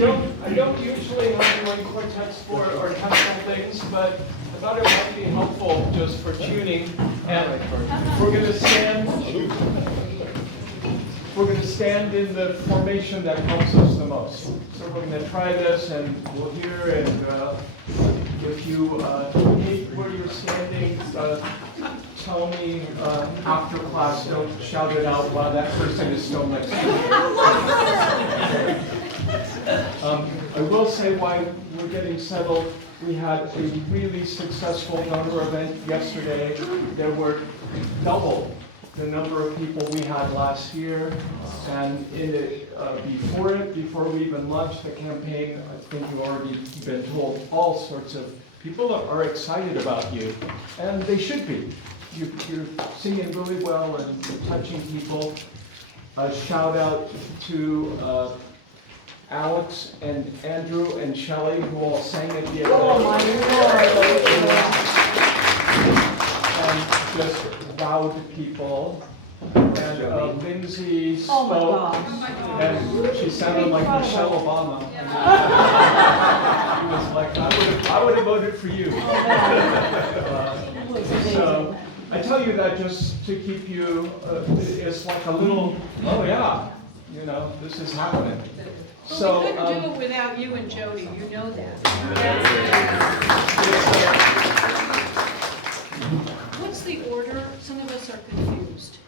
I don't usually have one quartets for orchestral things, but I thought it might be helpful just for tuning. And we're going to stand in the formation that helps us the most. So we're going to try this, and we'll hear. And if you hate where you're standing, tell me after class. Don't shout it out while that person is still next to you. I will say while we're getting settled, we had a really successful number event yesterday. There were double the number of people we had last year, and before we even launched the campaign, I think you've already been told all sorts of people are excited about you, and they should be. You're singing really well and you're touching people. A shout out to Alex and Andrew and Shelley, who all sang at the event. Oh my Lord! And just wowed people. And Lindsay spoke, and she sounded like Michelle Obama. She was like, I would have voted for you. So I tell you that just to keep you, it's like a little, oh yeah, this is happening. Well, we couldn't do it without you and Jody, you know that. What's the order? Some of us are confused.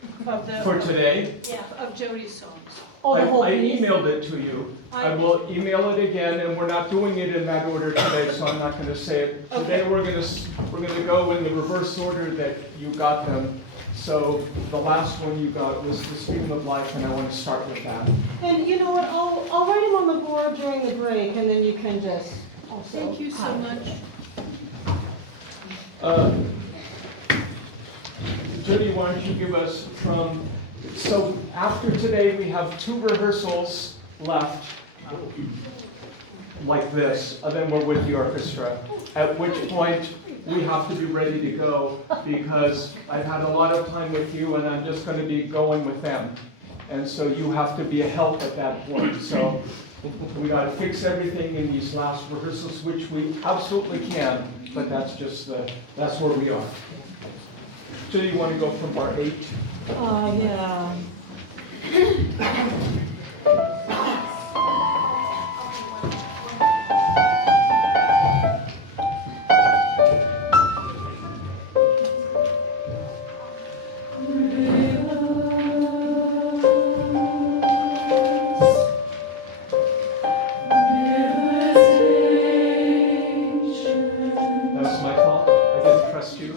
For today? Yeah, of Jody's songs. I emailed it to you. I will email it again, and we're not doing it in that order today, so I'm not going to say it. Today we're going to go in the reverse order that you got them. So the last one you got was the Stream of Life, and I want to start with that. And you know what? I'll write them on the board during the break, and then you can just also. Thank you so much. Judy, why don't you give us so after today we have 2 rehearsals left, like this, and then we're with the orchestra, at which point we have to be ready to go, because I've had a lot of time with you and I'm just going to be going with them. And so you have to be a help at that point. So we got to fix everything in these last rehearsals, which we absolutely can, but that's where we are. So you want to go from bar 8? Yeah. That's my fault. I didn't trust you.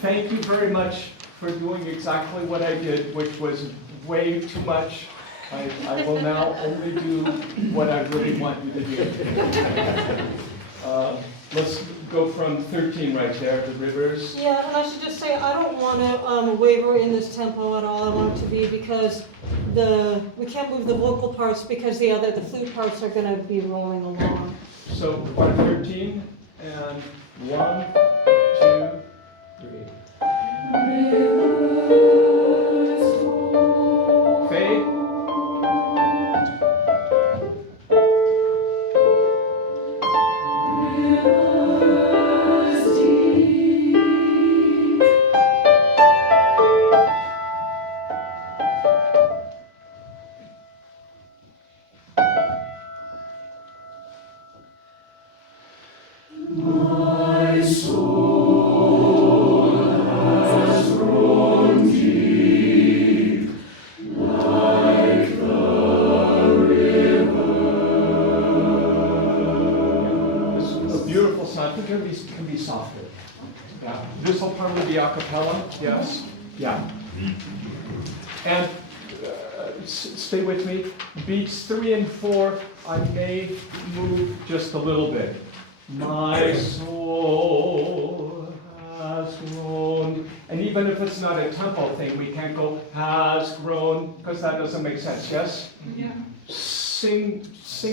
Thank you very much for doing exactly what I did, which was way too much. I will now only do what I really want you to do. Let's go from 13 right there, the rivers. Yeah, and I should just say, I don't want to waver in this tempo at all. I want it to be, because we can't move the vocal parts, because the flute parts are going to be rolling along. So bar 13, and 1, 2, 3. Fade. My soul has grown deep, like the river. This is a beautiful song. I think it can be softer. Yeah. This will probably be a cappella. Yes. Yeah. And stay with me. Beats 3 and 4, I may move just a little bit. My soul has grown. And even if it's not a tempo thing, we can't go has grown, because that doesn't make sense, yes? Yeah. sing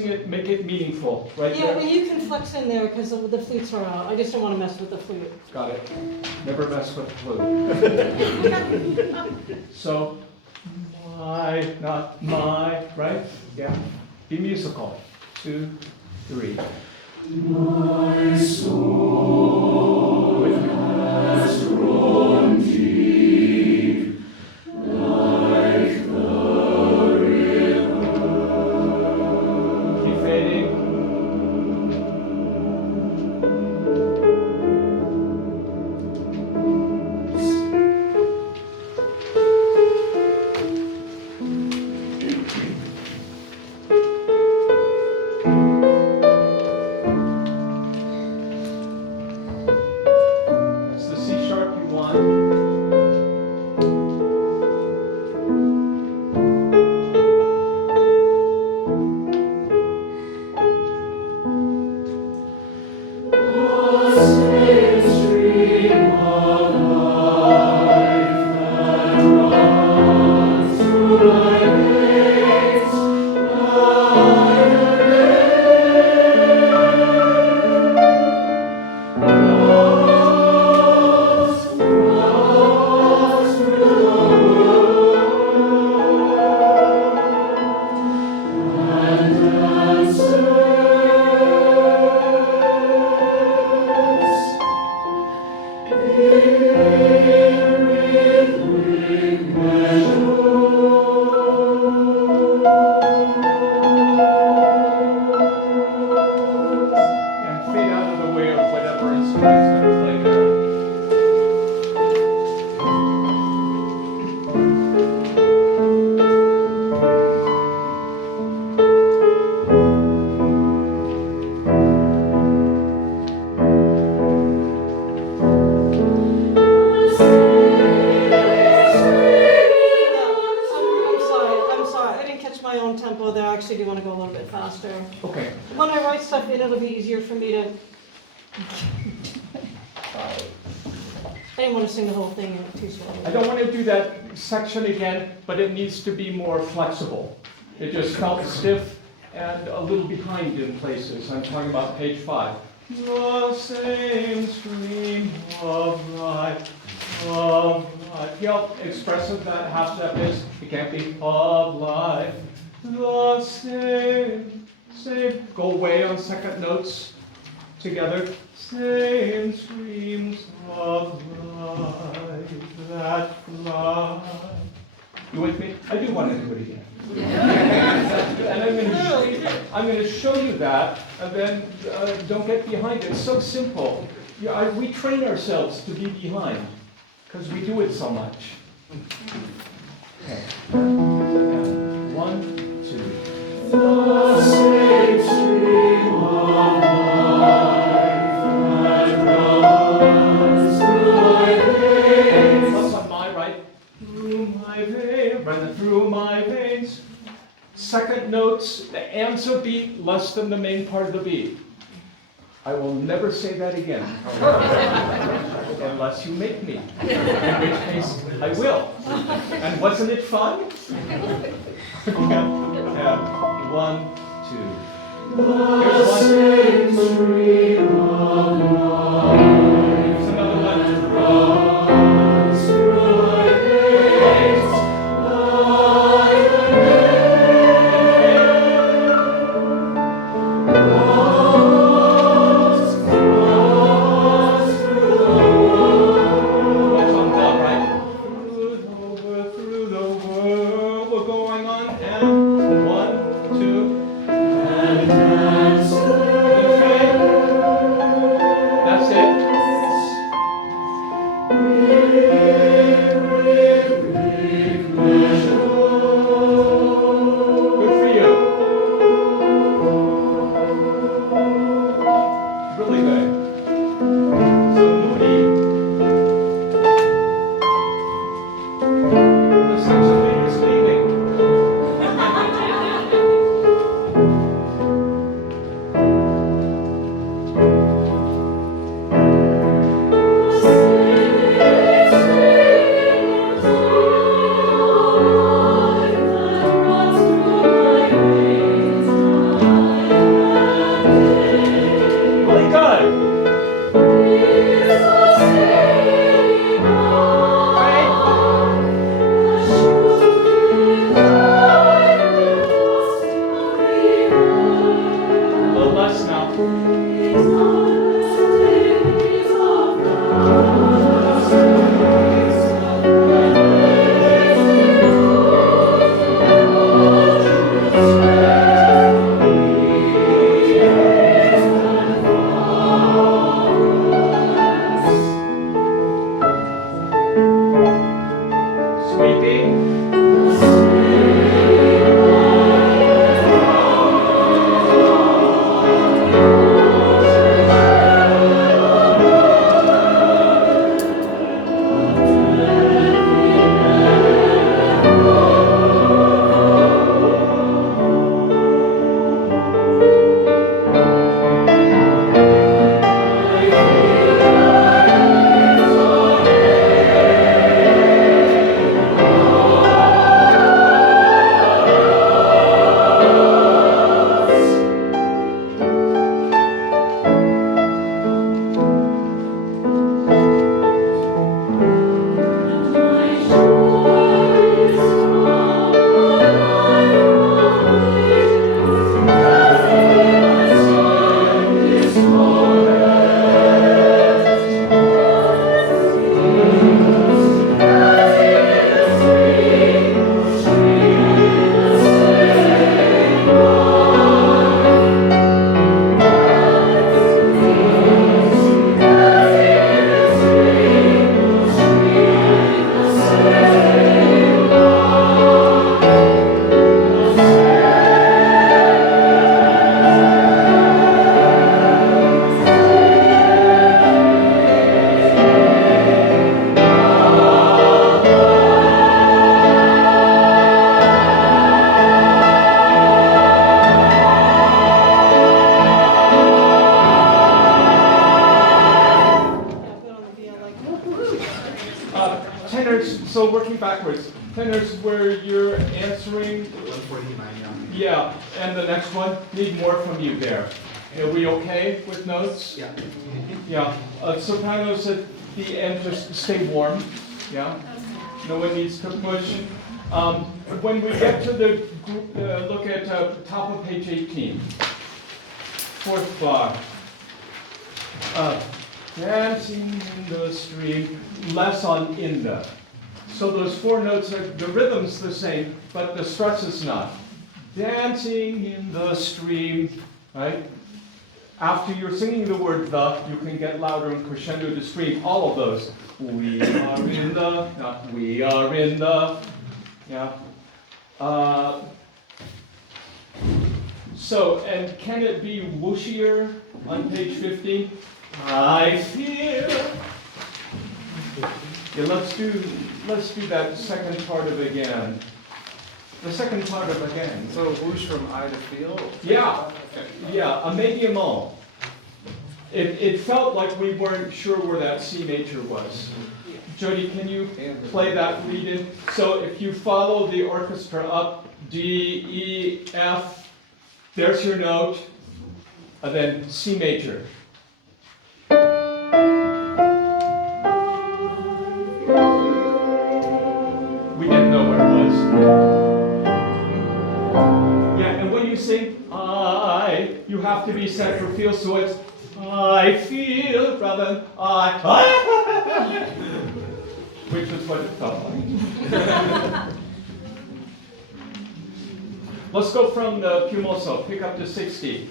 it, make it meaningful, right Yeah, there. and you can flex in there because the flutes are out. I just don't want to mess with the flute. Got it. Never mess with the flute. So, my, not my, right? Yeah. Be musical. 2, 3. My soul has grown deep, like the river. Keep fading. That's the C sharp you want. The same stream of life that runs through my veins, like a flows through the world and dances. And fade out of the way of whatever instrument's going to play there. I'm sorry. I didn't catch my own tempo there. I actually do want to go a little bit faster. Okay. When I write stuff in, it'll be easier for me to. Sorry. I didn't want to sing the whole thing too slowly. I don't want to do that section again, but it needs to be more flexible. It just felt stiff and a little behind in places. I'm talking about page 5. The same stream of life, of life. You know, expressive that half step is, it can't be of life. The same. Go away on second notes together. Same streams of life that fly. You with me? I do want to do it again. And I'm going to show you that, and then don't get behind it. It's so simple. Yeah, we train ourselves to be behind because we do it so much. Okay. And 1, 2. The same stream of life that runs through my veins. That's on my right. Through my veins. Run through my veins. Second notes, the answer beat less than the main part of the beat. I will never say that again. Unless you make me. In which case, I will. And wasn't it fun? And 1, 2. Here's one. Same stream of life Here's another one. runs through my veins like a flows through the world. That's on the right. Through the world. We're going on. And 1, 2. And dances. That's Tenors, so working backwards. Tenors where you're answering. 149, Yeah, and the next one, need more from you there. Are we okay with notes? yeah. Yeah. Sopranos at the end, just stay warm. Yeah. No one needs to push. When we get to the group, look at top of page 18. Fourth bar. Dancing in the stream, less on in the. So those four notes, the rhythm's the same, but the stress is not. Dancing in the stream, right? After you're singing the word the, you can get louder and crescendo to scream. All of those. We are in the, not we are in the, yeah. So, and can it be whooshier on page 50? I feel. Yeah, let's do that second part of again. The second part of again. So whoosh from I to feel? Yeah. Okay. Yeah, a medium all. It felt like we weren't sure where that C major was. Jody, can you play that lead in? So if you follow the orchestra up, D, E, F, there's your note, and then C major. We didn't know where it was. Yeah, and when you sing I, you have to be set for feel, so it's I feel rather than I. Which is what it felt like. Let's go from the Fumoso, pick up to 60,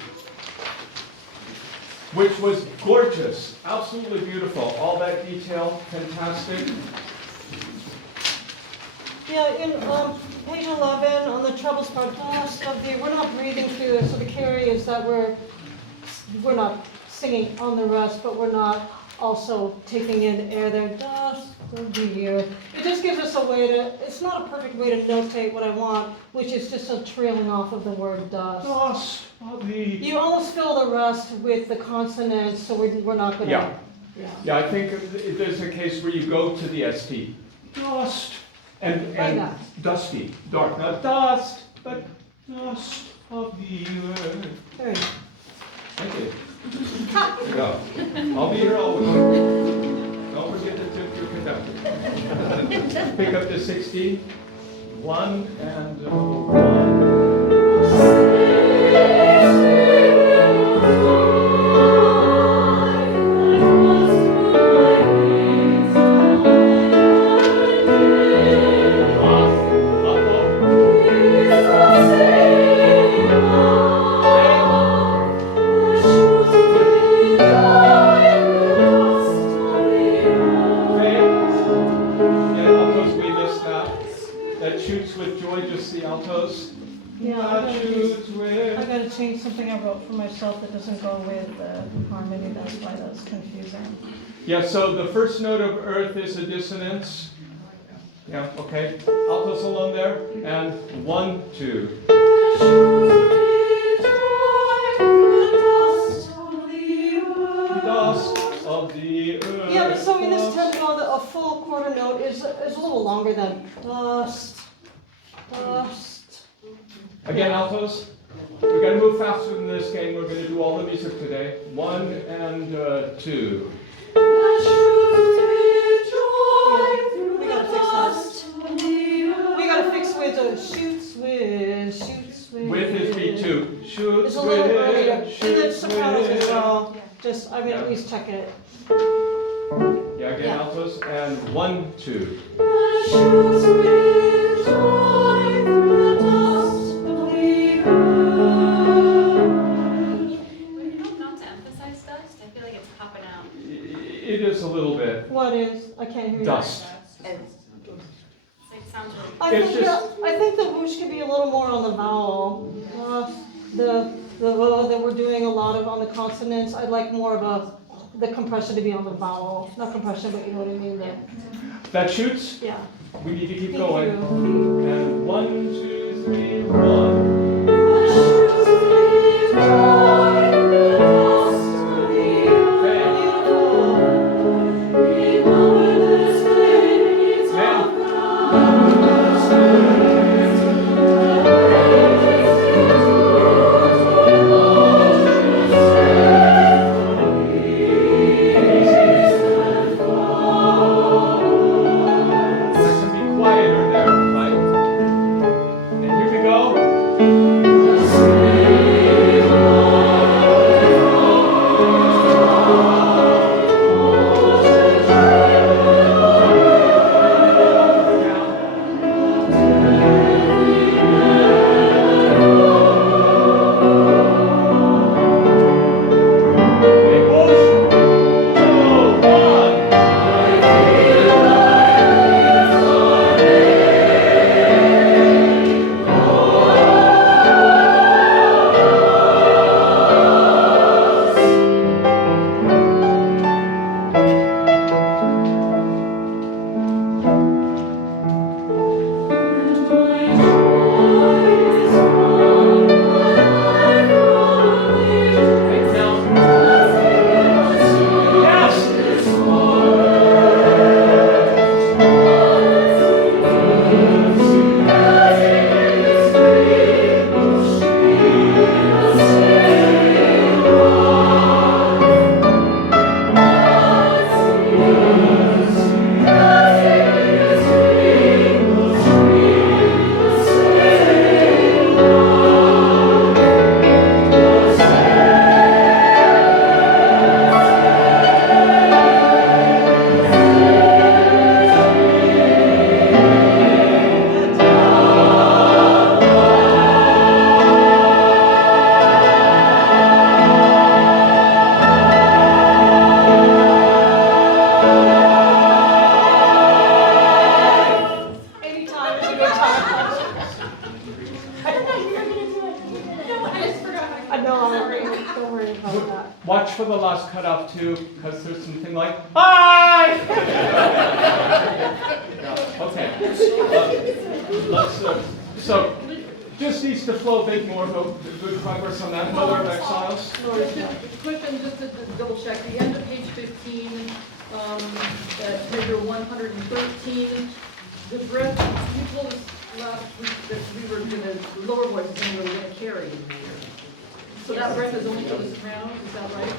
which was gorgeous, absolutely beautiful. All that detail, fantastic. Yeah, in page 11, on the trebles part, we're not breathing through it, so the carry is that we're not singing on the rest, but we're not also taking in air there. Dust of the year. It just gives us a way to, it's not a perfect way to notate what I want, which is just a trailing off of the word dust. Dust of the... You almost fill the rest with the consonants, so we're not going to... Yeah, I think there's a case where you go to the ST. Dust. And dusty, dark. Not dust, but dust of the earth. Very nice. Thank you. There you go. I'll be here always. Don't forget to tip your conductor. Pick up to 60. 1 and 1. Change something I wrote for myself that doesn't go with the harmony. That's why that's confusing. Yeah, so the first note of earth is a dissonance. Yeah, okay. Altos alone there. And 1, 2. Dust of the earth. Yeah, but so in this tempo, a full quarter note is a little longer than dust, dust. Again, altos. We're going to move faster than this game. We're going to do all the music today. 1 and 2. We gotta fix that. We gotta fix with shoots with. With is B2. Shoots It's a little earlier. And the shoots sopranos as with. well. Just, I'm gonna at least check it. Yeah, again, Yeah. altos. And 1, 2. It is a little bit. What is? I can't hear you. Dust. It sounds really I think the whoosh could be a little more on the vowel. The that we're doing a lot of on the consonants. I'd like more of the compression to be on the vowel. Not compression, but you know what I mean. That shoots. Yeah. We need to keep Thank going. you. And 1, 2, 3, 1. for the last cutoff too, because there's something like, hi! Yeah, okay. So, just needs to flow a bit more, but good progress on that. Mother of Exiles. Question, just to double check, the end of page 15, at measure 113, the breath, you told us last week that we were gonna, the lower voice is we were gonna carry. So that breath is only for the soprano, is that right?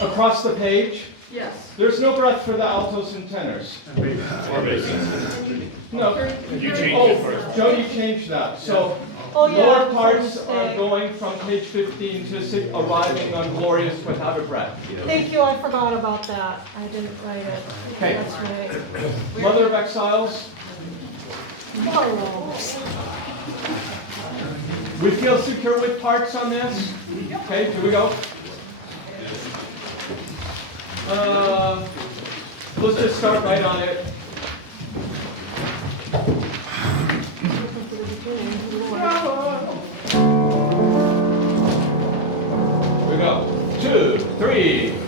Across the page, Yes. there's no breath for the altos and tenors. Or basses. No. You changed it first. Joe, you changed that. So, Oh, yeah, lower that's a parts mistake. are going from page 15 to arriving on Glorious without a breath. Thank you, I forgot about that. I didn't write it. Okay. That's right. Mother of Exiles. Borrow. We feel secure with parts on this? Okay, here we go. Let's just start right on it. Here we go. 2, 3.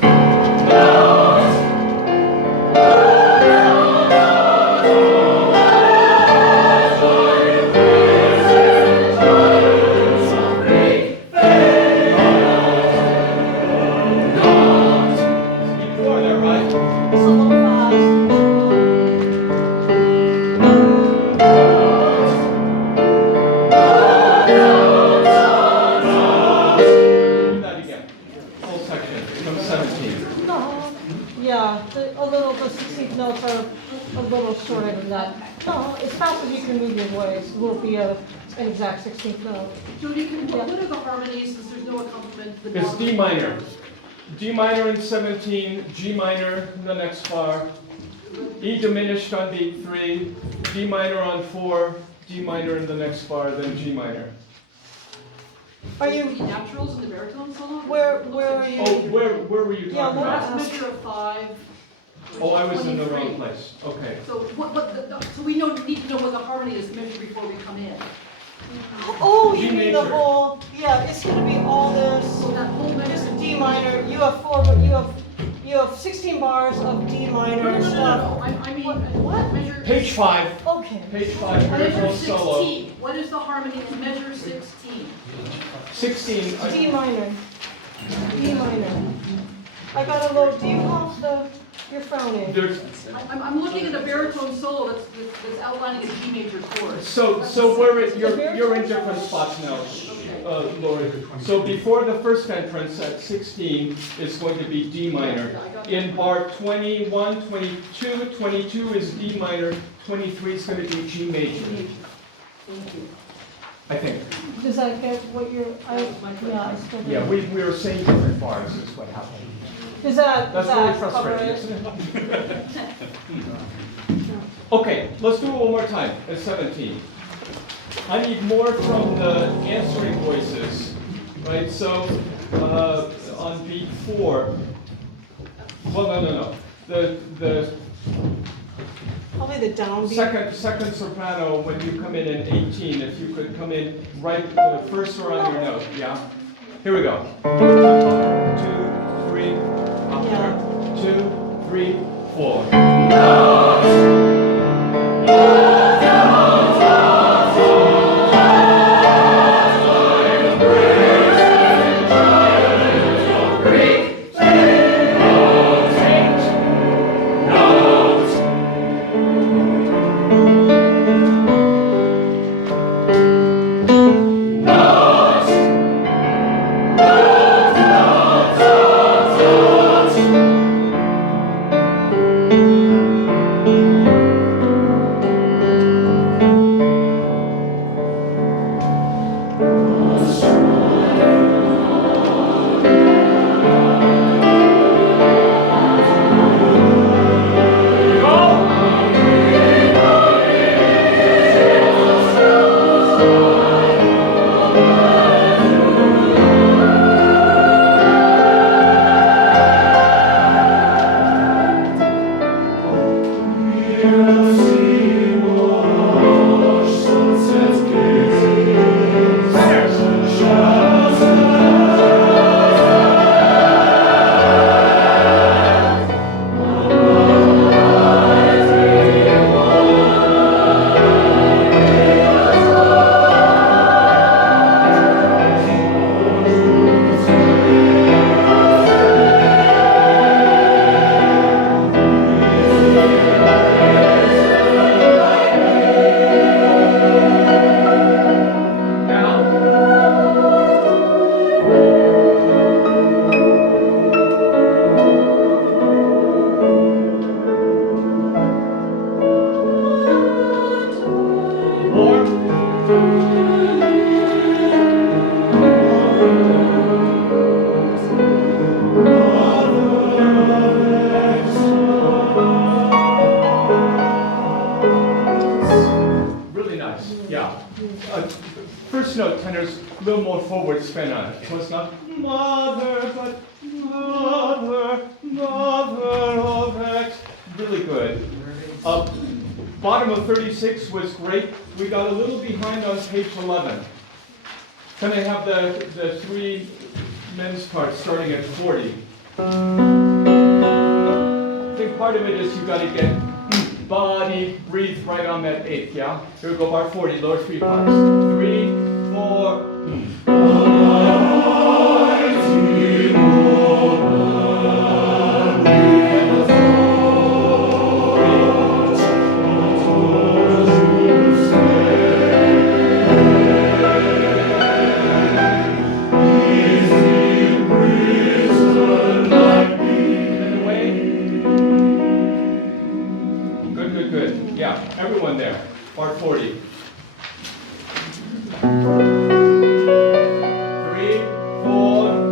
Will be an exact 16th note. Judy, what are the harmonies, since there's no accompaniment? It's D minor. D minor in 17, G minor in the next bar, E diminished on beat 3, D minor on 4, D minor in the next bar, then G minor. Are you, The naturals and the baritone solo? where are you? Oh, where were you Yeah, talking Last about? measure of 5. Oh, I was in the 23. wrong place. Okay. So so we need to know what the harmony is measured before we come in. Oh, G you mean the major. whole, yeah, it's gonna be all this, So that whole measure. just D minor, you have 4, but you have 16 bars of D minor and stuff. I mean, What? measure. Page 5. Okay. Page 5, Measure Rehearsal solo. 16. What is the harmony in measure 16? 16. D minor. D minor. I gotta load, do you have you're frowning. There's, I'm looking at a baritone solo that's outlining a G major chord. so you're in different spots now, Lori. So before the first entrance at 16 is going to be D minor. In bar 21, 22, 22 is D minor, 23 is going to be G major. Thank you. I think. Does that get what you're, I still do. Yeah, we were saying different bars is what happened. Does that That's really cover frustrating, it? isn't it? Okay, let's do it one more time at 17. I need more from the answering voices, right? So on beat 4, well, no. The Probably the downbeat. second soprano, when you come in 18, if you could come in right first or on your note, yeah? Here we go. 2, 3, up there. 2, 3, 4. first note, tenors, a little more forward spin on it. So it's not mother, but mother, mother of X. Really good. Bottom of 36 was great. We got a little behind on page 11. Then I have the three men's parts starting at 40. I think part of it is you got to get body, breathe right on that eighth, yeah? Here we go, bar 40, lower three parts. 3, 4. Good. Yeah, everyone there. Part 40. 3, 4.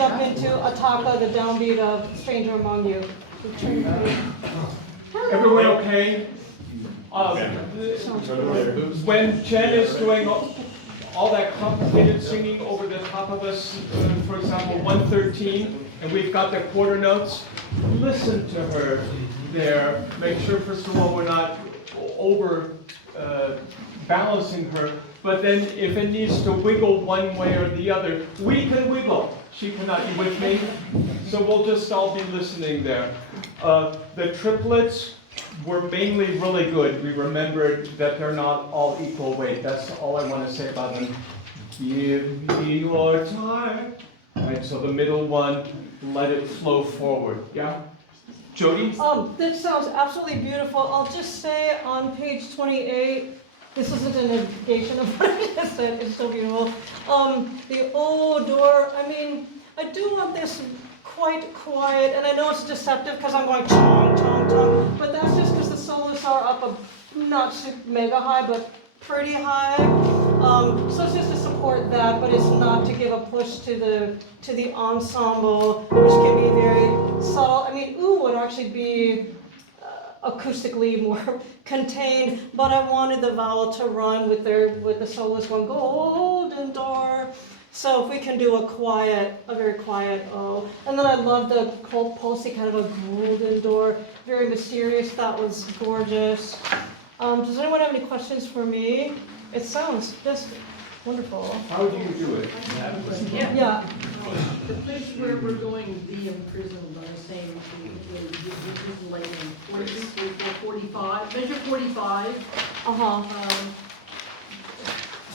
jump into Ataka, the downbeat of Stranger Among You. Everyone okay? When Jen is doing all that complicated singing over the top of us, for example, 113, and we've got the quarter notes, listen to her there. Make sure, first of all, we're not over balancing her, but then if it needs to wiggle one way or the other, we can wiggle. She cannot be with me, so we'll just all be listening there. The triplets were mainly really good. We remembered that they're not all equal weight. That's all I want to say about them. Give me your time. Right, so the middle one, let it flow forward. Yeah? Jody? That sounds absolutely beautiful. I'll just say on page 28, this isn't a negation of what I just said, it's so beautiful. The old door, I mean, I do want this quite quiet, and I know it's deceptive because I'm going chong, chong, chong, but that's just because the soloists are up not mega high, but pretty high. So it's just to support that, but it's not to give a push to the ensemble, which can be very subtle. I mean, ooh would actually be acoustically more contained, but I wanted the vowel to run with the soloist going golden door. So if we can do a very quiet O. And then I love the cold pulsy kind of a golden door, very mysterious. That was gorgeous. Does anyone have any questions for me? It sounds just wonderful. How do you do it? Yeah. The place where we're going, the imprisoned on the same, the lightning, 45, measure 45.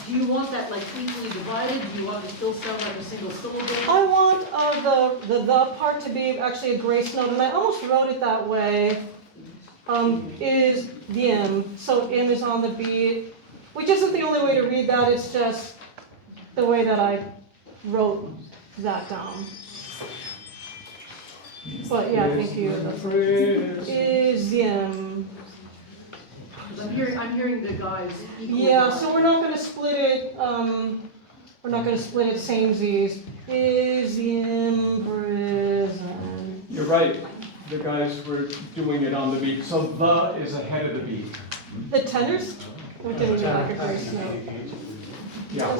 Do you want that like equally divided? Do you want it to still sound like a single syllable? I want the part to be actually a grace note, and I almost wrote it that way. Is the M, so M is on the beat, which isn't the only way to read that, it's just the way that I wrote that down. But yeah, thank you. Is the M. I'm hearing the guys equally. Yeah, so we're not gonna split it, samesies. Is the M prison? You're right. The guys were doing it on the beat. So the is ahead of the beat. The tenors? Or did we like a grace note? Yeah.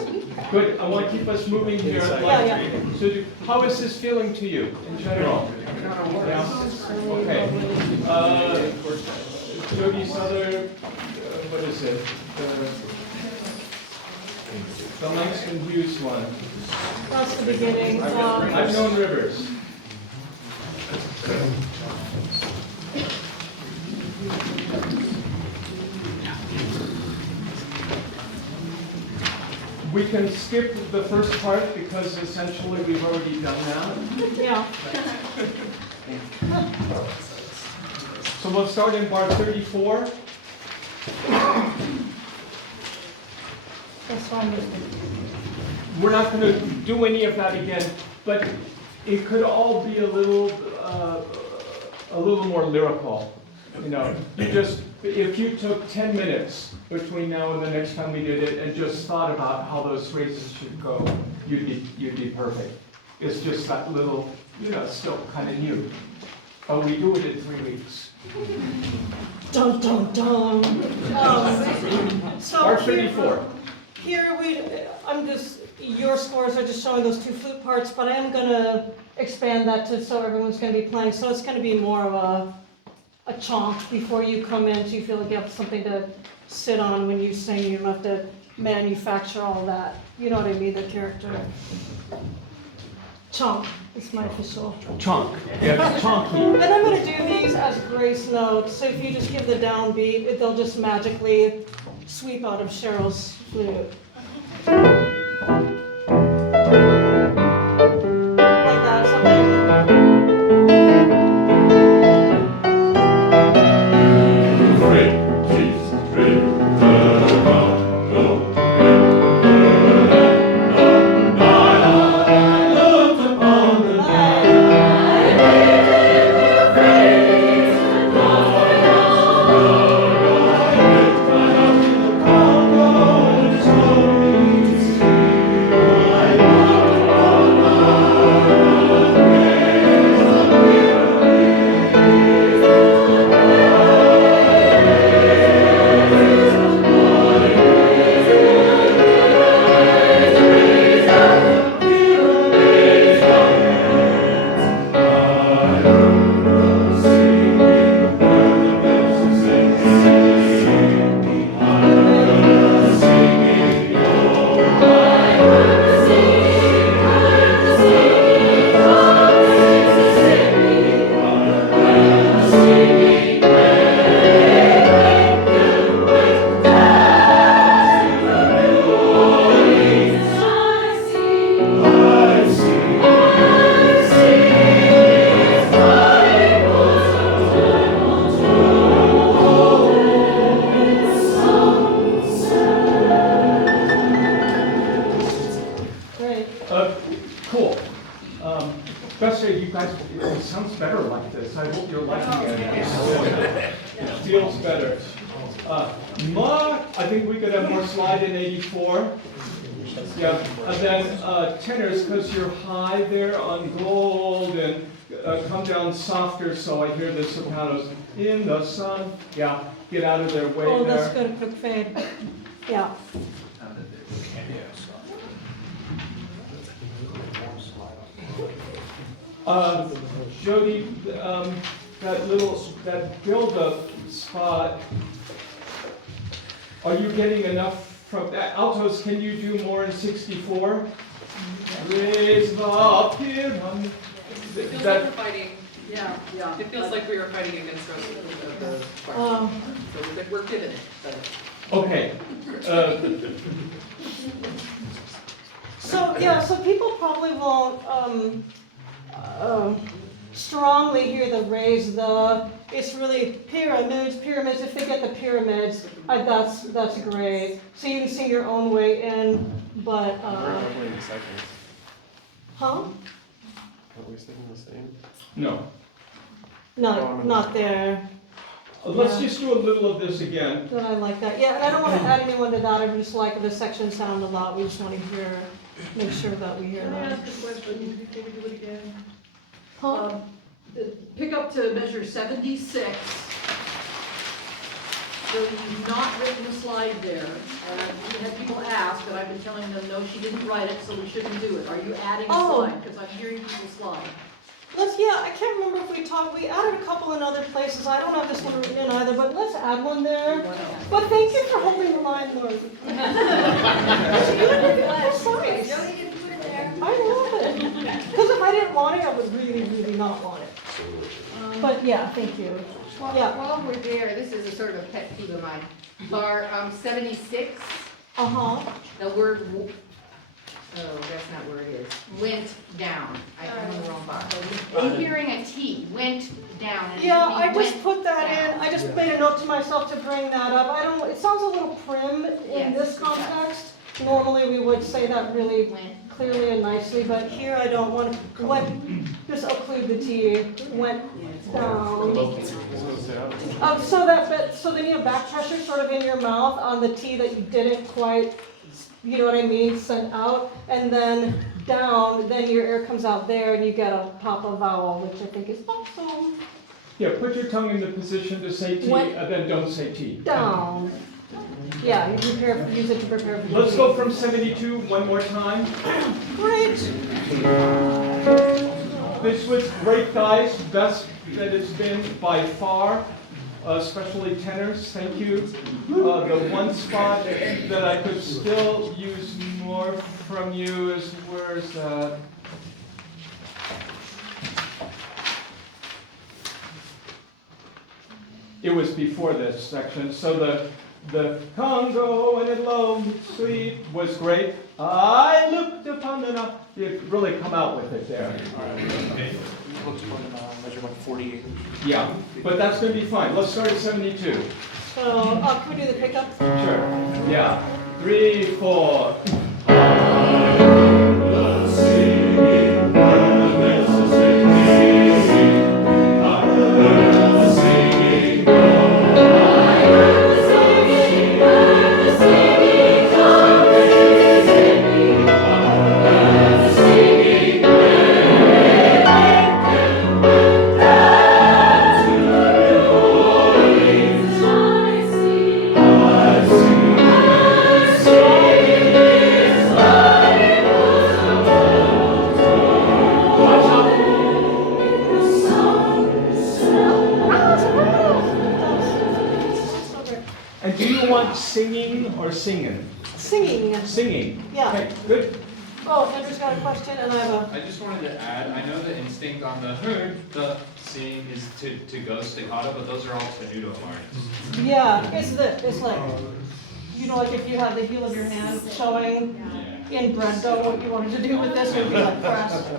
Good. I want to keep us moving here. Yeah. So how is this feeling to you in general? Yeah. Okay. Jody's other, what is it? The Langston Hughes one. That's the beginning. I've known Rivers. We can skip the first part because essentially we've already done that. Yeah. So we'll start in bar 34. That's fine with me. We're not going to do any of that again, but it could all be a little more lyrical. You know, if you took 10 minutes between now and the next time we did it and just thought about how those phrases should go, you'd be perfect. It's just that little, still kind of new. But we do it in 3 weeks. Dun dun dun. So Bar 34. Your scores are just showing those two flute parts, but I am gonna expand that so everyone's gonna be playing. So it's gonna be more of a chomp before you come in, so you feel like you have something to sit on when you sing. You don't have to manufacture all that. You know what I mean, the character. Chomp is my official. Chonk. Yeah, chonky. And I'm gonna do these as grace notes, so if you just give the downbeat, they'll just magically sweep out of Cheryl's flute. Like that, something. Oh, Especially you guys, it sounds better like this. I hope you're liking it. It feels better. I think we could have more slide in 84. Yeah, and then tenors, because you're high there on gold, and come down softer, so I hear the sopranos in the sun. Yeah, get out of their way Oh, there. that's good, quick fade. Yeah. Jody, that build-up spot, are you getting enough from altos? Can you do more in 64? Raise the pyramid. It feels That- like we're fighting, Yeah, yeah. it feels like we are fighting against the question. Um, So we're pivoting, but. Okay. So people probably won't strongly hear the raise the. It's really pyramids. If they get the pyramids, that's great. So you can sing your own way in, but Probably in seconds. huh? Aren't we singing the same? No. Not there. Let's Yeah. just do a little of this again. Then I like that. Yeah, and I don't want to add anyone to that. I just like the section sound a lot. We just want to make sure that we hear Can I that. ask a question? Can we do it again? Huh? Pick up to measure 76. So you've not written a slide there. We had people ask, but I've been telling them, no, she didn't write it, so we shouldn't do it. Are you adding a Oh. slide? Because I'm hearing people slide. I can't remember if we added a couple in other places. I don't have this one written in either, but let's add one there. But thank you for holding the line, Lord. Sorry. I love it. Because if I didn't want it, I would really, really not want it. But yeah, thank you. Yeah. While we're there, this is a sort of pet peeve of mine. Bar 76, Uh-huh. the word, that's not where it is, went down. I'm on the wrong bar. I'm hearing a T, went down. and it Yeah, should be I just went put that in. down. I just made a note to myself to bring that up. it sounds a little prim in Yes, this it does. context. Normally, we would say that really Went. clearly and nicely, but here I don't want to, just occlude the T, went down. So then you have back pressure sort of in your mouth on the T that you didn't quite, you know what I mean, send out, and then down, then your air comes out there and you get a pop of vowel, which I think is awesome. Yeah, put your tongue in the position to say T, What? and then don't say T. Down. Yeah, you use it to prepare for the Let's T. go from 72 one more time. Great. This was great, guys. Best that it's been by far, especially tenors. Thank you. The one spot that I could still use more from you is where's that? It was before this section. So the Congo and it low sleep was great. I looked upon the night. You really come out with it there. Measurement 48. Yeah, but that's going to be fine. Let's start at 72. So, can we do the pickup? Sure. Yeah. 3, 4. And do you want singing or singing? Singing. Singing. Yeah. Okay, good. Oh, Andrew's got a question, and I have a. I just wanted to add, I know the instinct on the hood, the sing is to go staccato, but those are all tenuto lines. Yeah, it's like, you know, like if you have the heel of your hand showing in Brendo, what you wanted to do with this would be like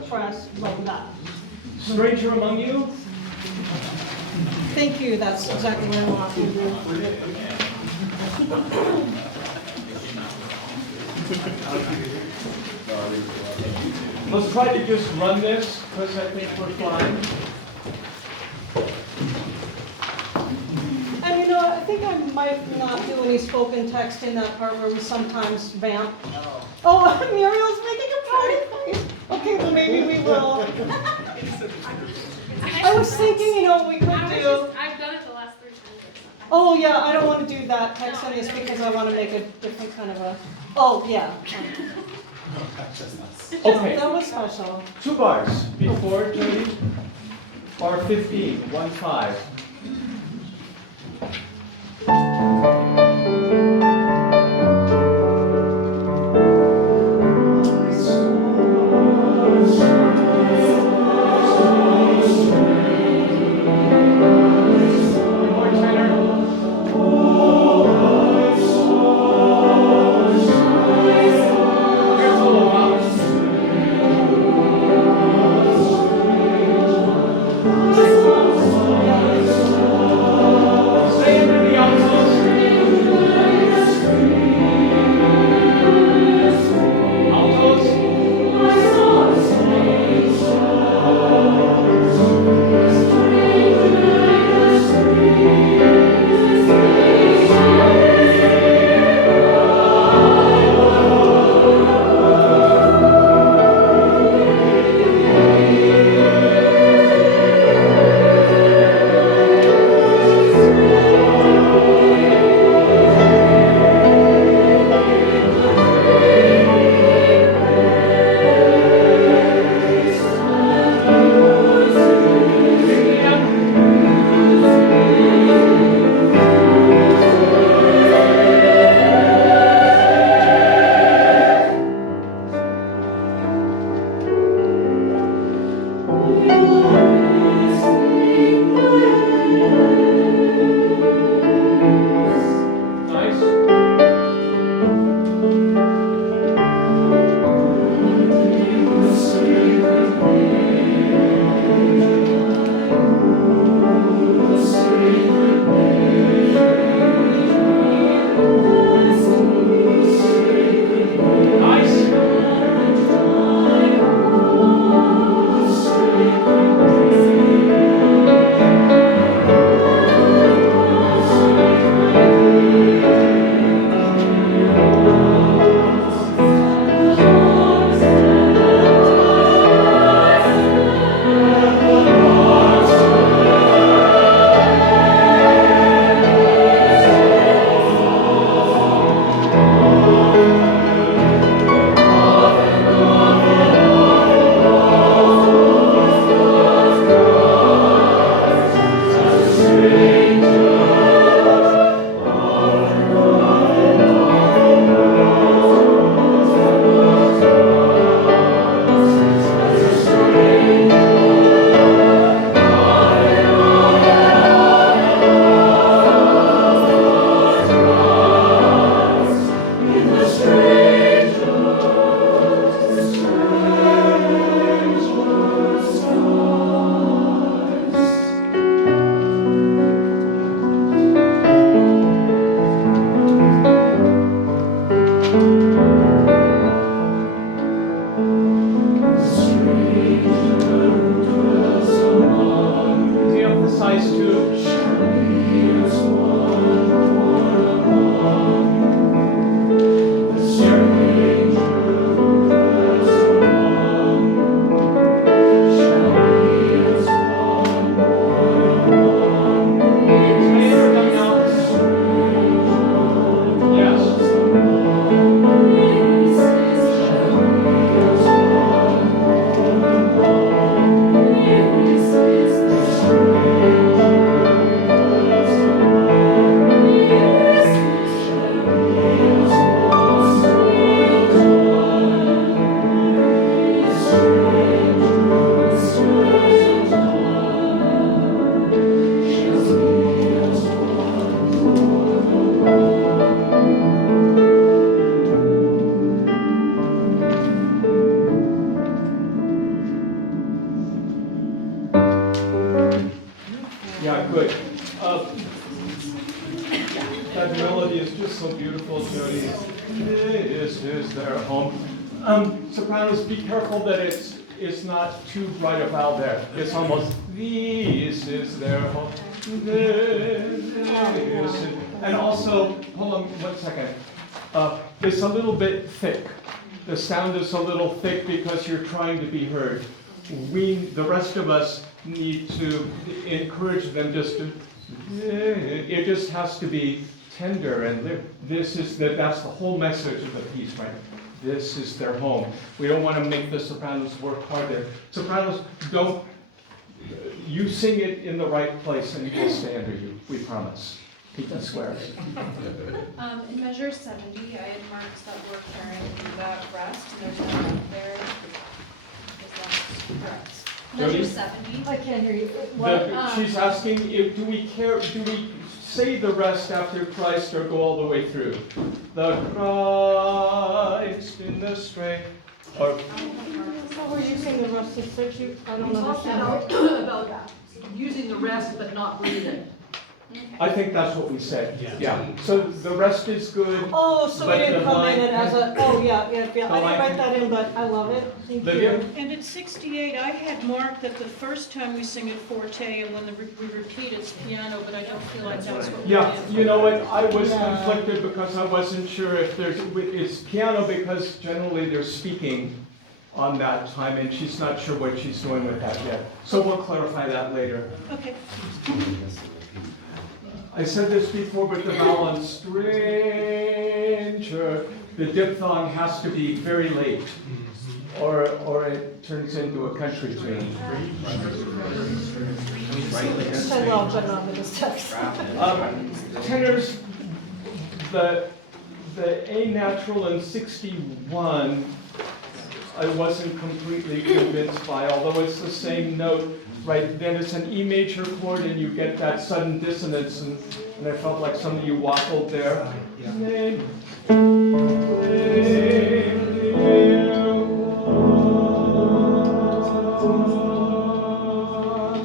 press, like that. Stranger among you? Thank you, that's exactly what I want to do. Let's try to just run this, because I think we're fine. And you know, I think I might not do any spoken text in that part where we sometimes vamp. Oh, Muriel's making a party face. Okay, well maybe we will. I was thinking, you know, what we could do. I've done it the last 3 times. Oh, yeah, I don't want to do that text in this because I want to make a different kind of a, oh, yeah. Okay. That was special. 2 bars before Jody. Bar 15, 1-5. That melody is just so beautiful, Jody. This is their home. Sopranos, be careful that it's not too bright a vowel there. It's almost, this is their home, this is, and also, hold on 1 second. It's a little bit thick. The sound is a little thick because you're trying to be heard. The rest of us, need to encourage them just to, it just has to be tender, and that's the whole message of the piece, right? This is their home. We don't want to make the sopranos work harder. Sopranos, you sing it in the right place and we'll stay under you, we promise. Keep it square. In measure 70, I had marked that we're carrying that rest, and there's no note there. Is that correct? Measure Jody? 70. I can't hear you. She's asking, do we say the rest after Christ or go all the way through? The Christ in the strength, or How were you saying the rest of the I don't We talked understand. about using the rest but not breathing. I think that's what we said. Yeah. So the rest is good. Oh, so we But didn't the come in line- it as a, oh, yeah. I The didn't line- write that in, but I love it. Thank Lydia? you. And in 68, I had marked that the first time we sing it forte, and when we repeat it's piano, but I don't feel like that's what we did. Yeah, you know what, I was Yeah. conflicted because I wasn't sure if it's piano because generally they're speaking on that time and she's not sure what she's doing with that yet. So we'll clarify that later. Okay. I said this before, but the vowel on stranger, the diphthong has to be very late or it turns into a country tune. I love, but not with this text. Tenors, the A natural in 61, I wasn't completely convinced by, although it's the same note, right? Then it's an E major chord and you get that sudden dissonance and I felt like some of you waffled there.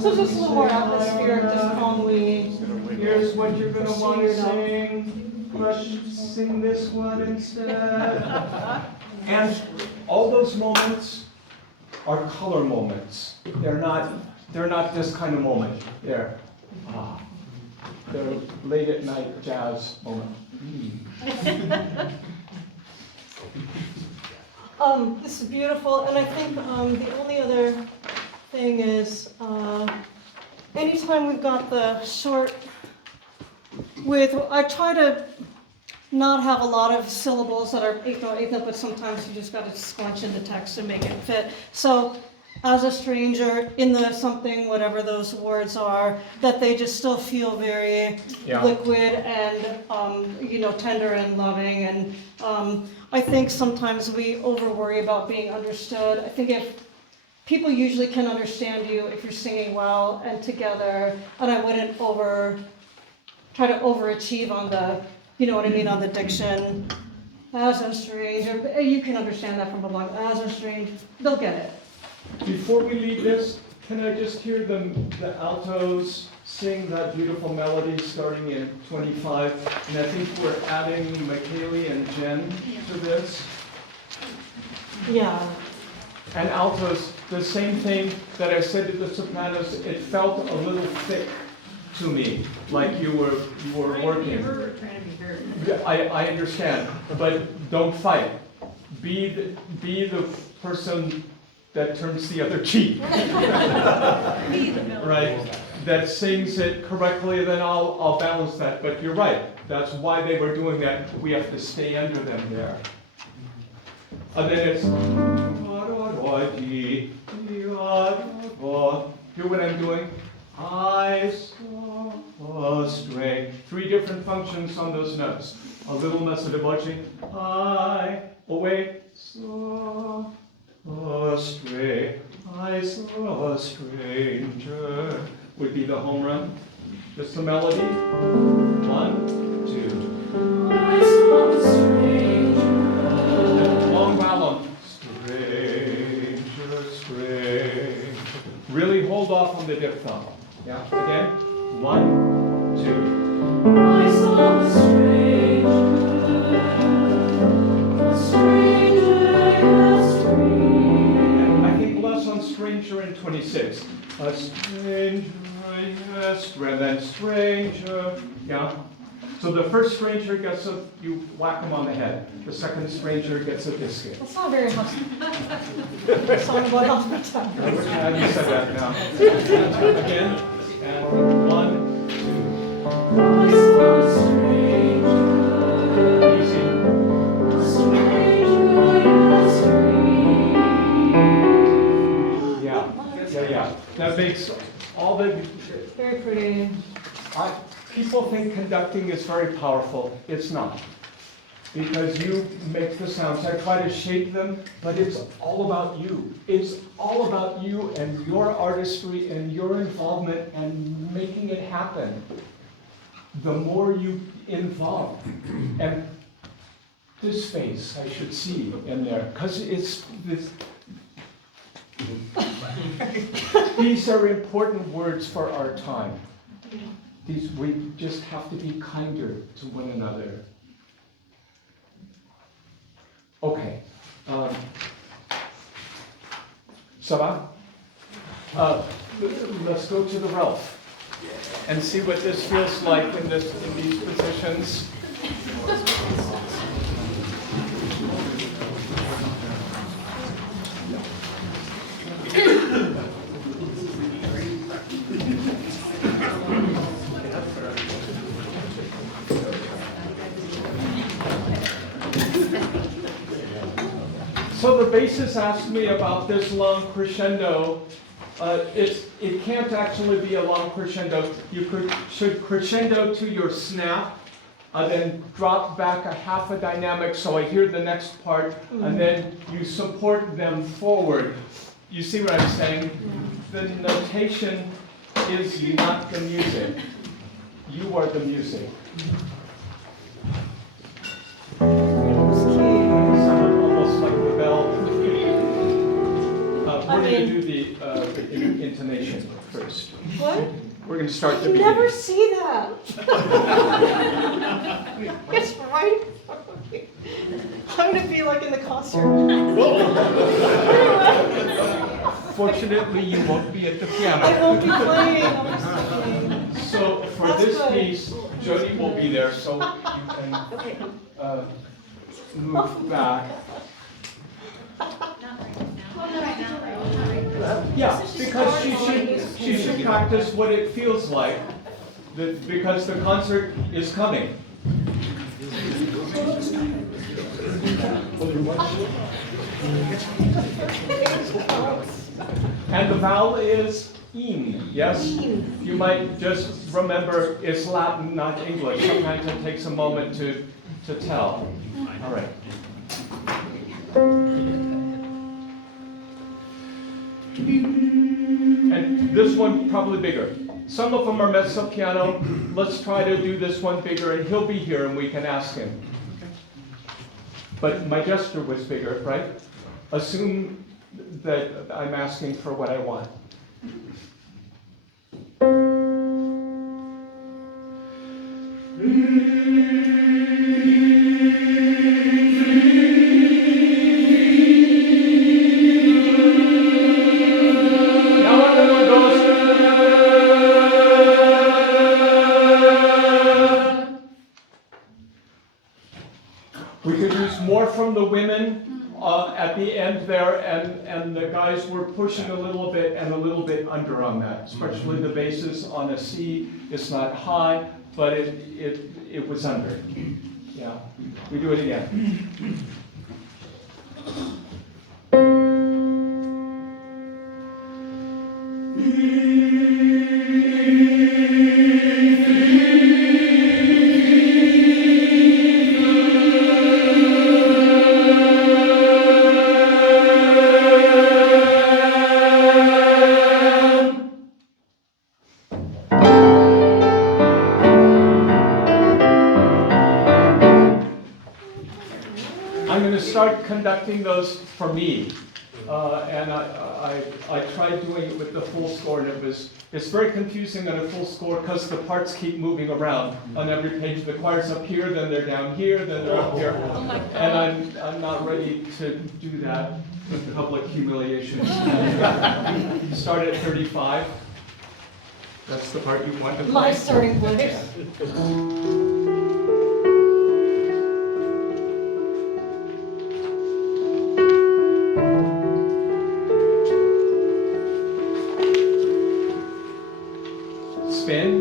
So just a little more atmospheric, just calmly. Here's what you're gonna want to sing, but sing this one instead. And all those moments are color moments. They're not this kind of moment. They're late at night jazz moment. This is beautiful, and I think the only other thing is, anytime we've got the short I try to not have a lot of syllables that are eighth note, but sometimes you just gotta squunch in the text and make it fit. So, as a stranger, in the something, whatever those words are, that they just still feel very liquid and, tender and loving. And I think sometimes we over worry about being understood. I think if people usually can understand you if you're singing well and together, and I wouldn't try to overachieve on the, on the diction. As a stranger, you can understand that from a blog. As a stranger, they'll get it. Before we leave this, can I just hear the altos sing that beautiful melody starting in 25? And I think we're adding McKaylee and Jen to this. Yeah. And altos, the same thing that I said to the sopranos, it felt a little thick to me, like you were working. Trying to be heard. Yeah, I understand, but don't fight. Be the person that turns the other cheek. Right? That sings it correctly, then I'll balance that. But you're right. That's why they were doing that. We have to stay under them there. And then it's hear what I'm doing? I saw a string. 3 different functions on those notes. A little messa de voce. I saw a string. I saw a stranger. Would be the home run. Just the melody. 1, 2. I saw a stranger. Long vowel. Stranger, stranger. Really hold off on the diphthong. Yeah, again. 1, 2. I saw a stranger. A stranger. stranger in 26. A stranger, yes, and then stranger, yeah. So the first stranger gets you whack him on the head. The second stranger gets a biscuit. That's not very hospitable. Song about hospitality. I wish I hadn't said that now. Again, and 1, 2. I saw a stranger, Easy. a stranger in the street. Yeah. That makes all the, Very pretty. people think conducting is very powerful. It's not. Because you make the sounds. I try to shape them, but it's all about you. It's all about you and your artistry and your involvement and making it happen. The more you involve. And this face I should see in there, because it's this. These are important words for our time. We just have to be kinder to one another. Okay. Ça va? Let's go to the Relph and see what this feels like in these positions. So the bassist asked me about this long crescendo. It can't actually be a long crescendo. You should crescendo to your snap, then drop back a half a dynamic so I hear the next part, and then you support them forward. You see what I'm saying? The notation is not the music. You are the music. Sounded almost like the bell. We're going to do the intonation first. What? We're going to start the You beginning. never see that. It's right. I'm going to be like in the concert. Fortunately, you won't be at the piano. I won't be playing. I'll be singing. So for That's this good. piece, Jody will be there, so you can move back. Yeah, because she should practice what it feels like, because the concert is coming. And the vowel is in, yes? You might just remember it's Latin, not English. Sometimes it takes a moment to tell. All right. And this one probably bigger. Some of them are mezzo piano. Let's try to do this one bigger, and he'll be here and we can ask him. But my gesture was bigger, right? Assume that I'm asking for what I want. We could use more from the women at the end there, and the guys were pushing a little bit and a little bit under on that, especially the basses on a C. It's not high, but it was under. Yeah, we do it again. I'm going to start conducting those for me. And I tried doing it with the full score, and it's very confusing on a full score because the parts keep moving around on every page. The choir's up here, then they're down here, then they're up here. Oh my God. And I'm not ready to do that with public humiliation. You start at 35. That's the part you want to play. My starting place. Spin.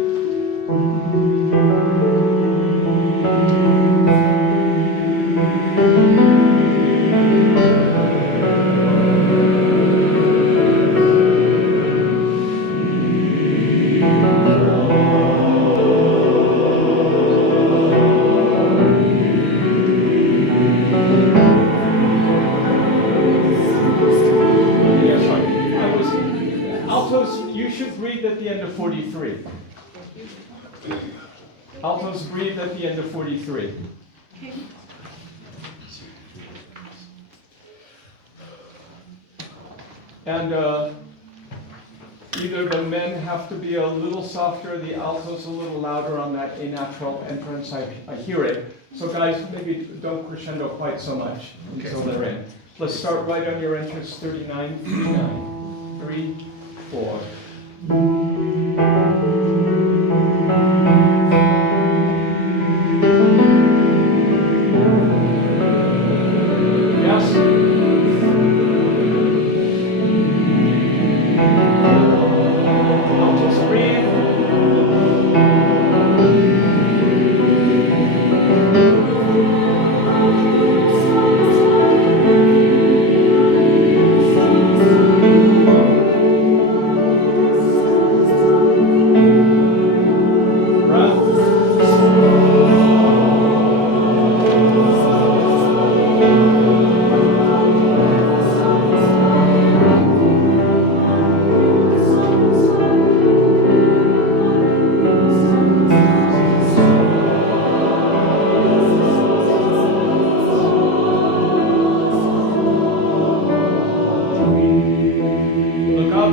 Yeah, sorry. Altos, you should breathe at the end of 43. Altos, breathe at the end of 43. And either the men have to be a little softer, the altos a little louder on that A natural entrance. I hear it. So guys, maybe don't crescendo quite so much until they're in. Let's start right on your entrance, 39, 39, 3, 4. Yes? Altos, breathe. Look up.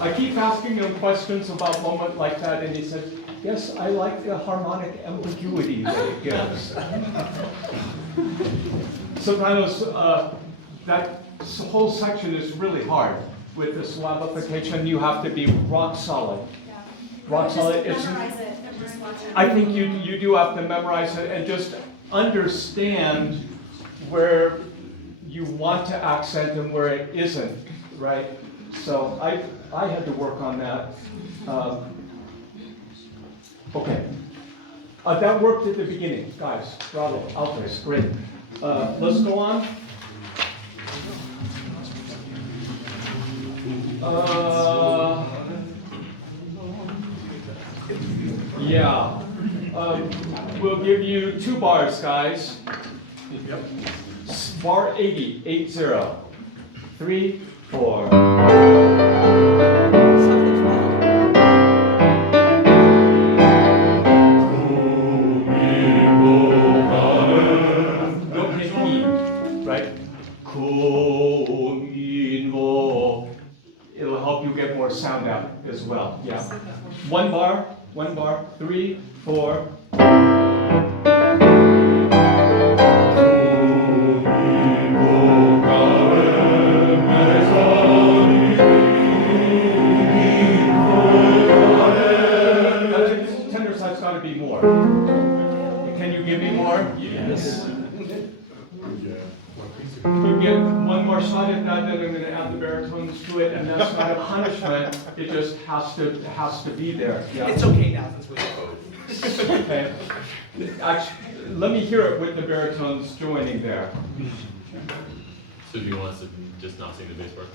I keep asking him questions about moment like that, and he said, yes, I like the harmonic ambiguity that it gives. Sopranos, that whole section is really hard. With the syllabification, you have to be rock solid. Rock solid. It's, I think you do have to memorize it and just understand where you want to accent and where it isn't, right? So I had to work on that. Okay. That worked at the beginning, guys. Bravo, altos, great. Let's go on. Yeah. We'll give you 2 bars, guys. Yep. Bar 80, 80. 3, 4. Don't hit E, right? It'll help you get more sound out as well. Yeah. 1 bar, 3, 4. Tenor side's got to be more. Can you give me more? Yes. You get 1 more shot at that, then I'm going to add the baritones to it, and that's not a punishment. It just has to be there. Yeah. It's okay now since we Okay. Actually, let me hear it with the baritones joining there. So do you want us to just not sing the bass part?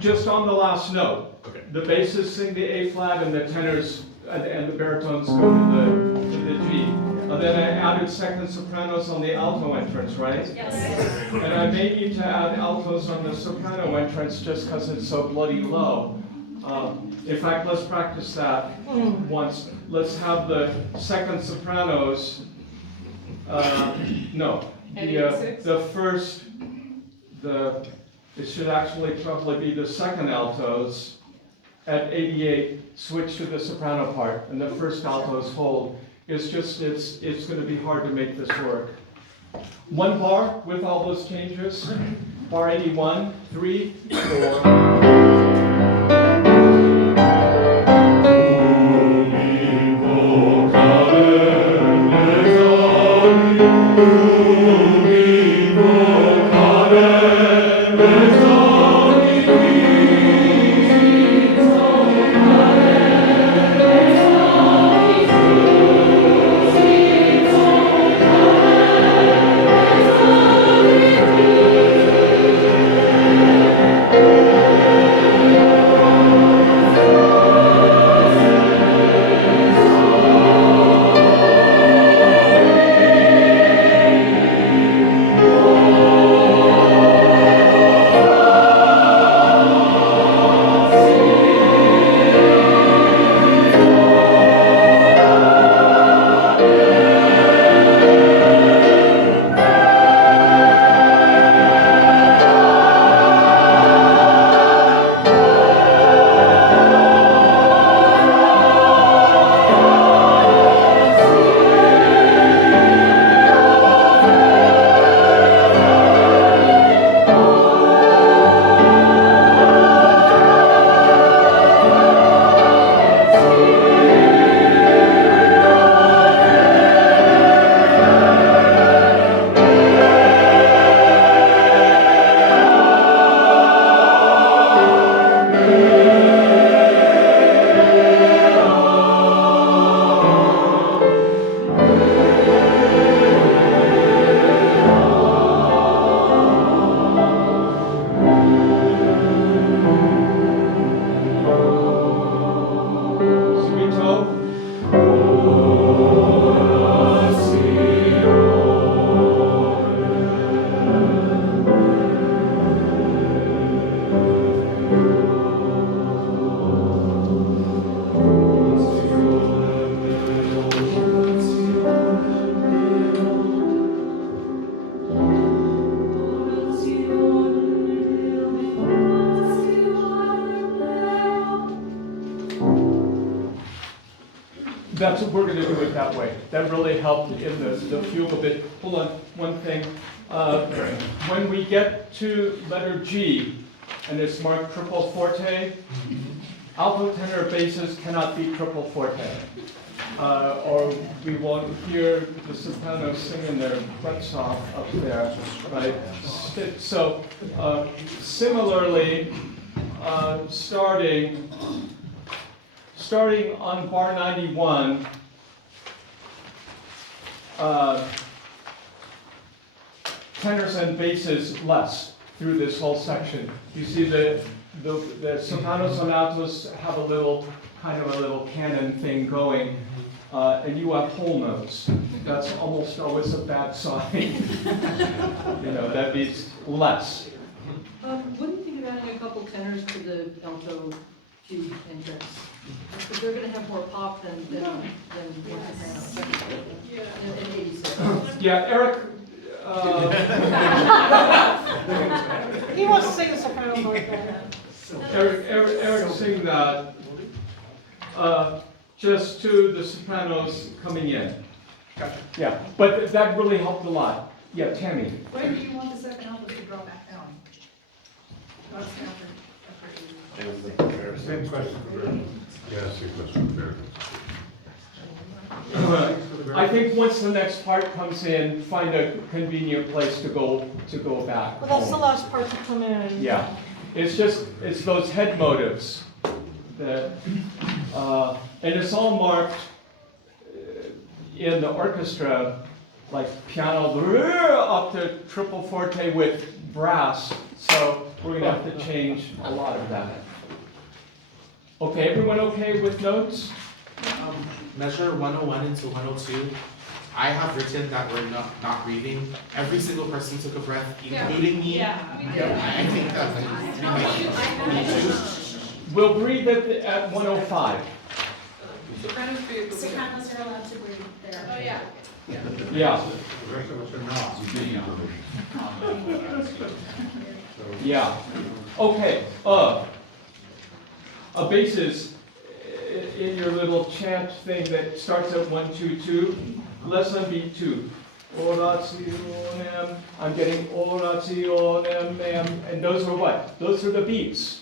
Just on the last note. Okay. The basses sing the A flat, and the tenors and the baritones go to the G. And then I added second sopranos on the alto entrance, right? Yes. And I may need to add altos on the soprano entrance just because it's so bloody low. In fact, let's practice that once. Let's have the second sopranos, no, the first, it should actually probably be the second altos at 88, switch to the soprano part, and the first altos hold. It's just, it's gonna be hard to make this work. One bar with all those changes, bar 81, 3, 4. That's what we're going to do it that way. That really helped in the fugue a bit. Hold on, one thing. When we get to letter G, and it's marked triple forte, alto, tenor, basses cannot be triple forte. Or we won't hear the sopranos singing their butts off up there, right? So, similarly, starting on bar 91, tenors and basses less through this whole section. You see the sopranos and altos have a little canon thing going, and you have whole notes. That's almost always a bad sign. That means less. Wouldn't you think of adding a couple tenors to the alto fugue entrance? Because they're gonna have more pop than soprano. In 86. Yeah, Eric. He wants to sing the soprano part better. Eric sing that just to the sopranos coming in. Gotcha. Yeah, but that really helped a lot. Yeah, Tammy. When do you want the second alto to drop back down? What's after Same question for Barry. Yeah, same question for Barry. I think once the next part comes in, find a convenient place to go back. Well, that's the home. last part to come in. Yeah, it's those head motives that, and it's all marked in the orchestra, like piano up to triple forte with brass. So we're gonna have to change a lot of that. Okay, everyone okay with notes? Measure 101 into 102. I have written that we're not reading. Every single person took a breath, including me. Yeah. I think that we might need to. We'll breathe at 105. Sopranos be equivalent. Sopranos are allowed to breathe there. Oh, yeah. Yeah, The rest of us are not. yeah. Okay, a basis in your little chant thing that starts at 1, 2, 2. Let's on beat 2. Orationem. I'm getting orationem, and those are what? Those are the beats.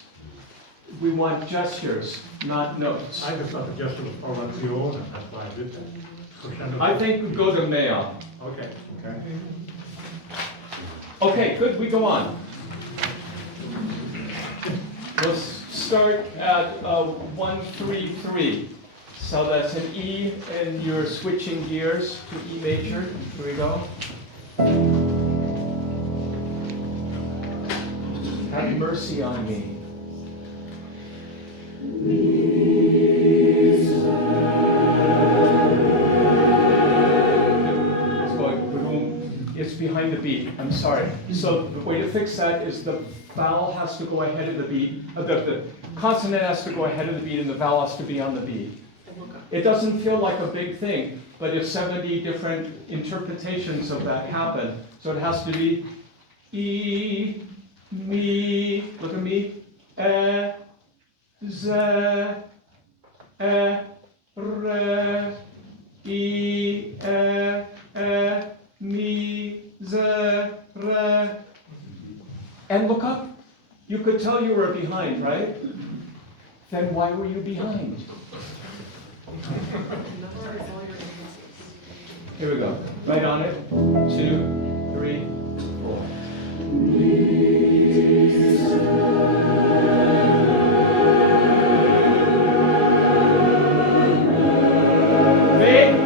We want gestures, not notes. I just thought the gesture was orazione, and that's why I did that. I think we go to mea. Okay. Okay, good, we go on. We'll start at 1, 3, 3. So that's an E, and you're switching gears to E major. Here we go. Have mercy on me. It's going boom. It's behind the beat. I'm sorry. So the way to fix that is the vowel has to go ahead of the beat. The consonant has to go ahead of the beat, and the vowel has to be on the beat. It doesn't feel like a big thing, but if 70 different interpretations of that happen, so it has to be E, me, look at me, ze, re, E, me, ze, re. And look up. You could tell you were behind, right? Then why were you behind? Here we go. Right on it. 2, 3, 4. Ready?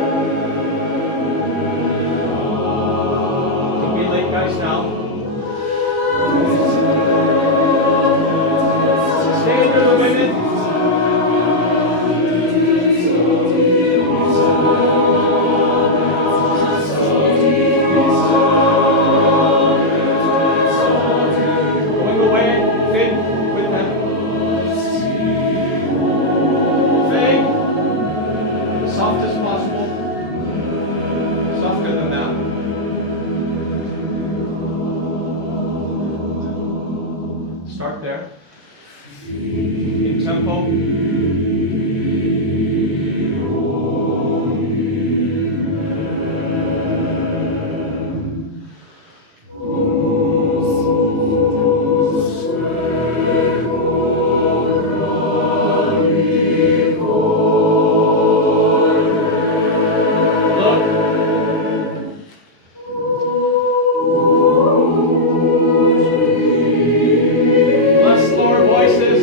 Don't be late, guys, now. Stay under the women. Start there. In tempo. Less lower voices.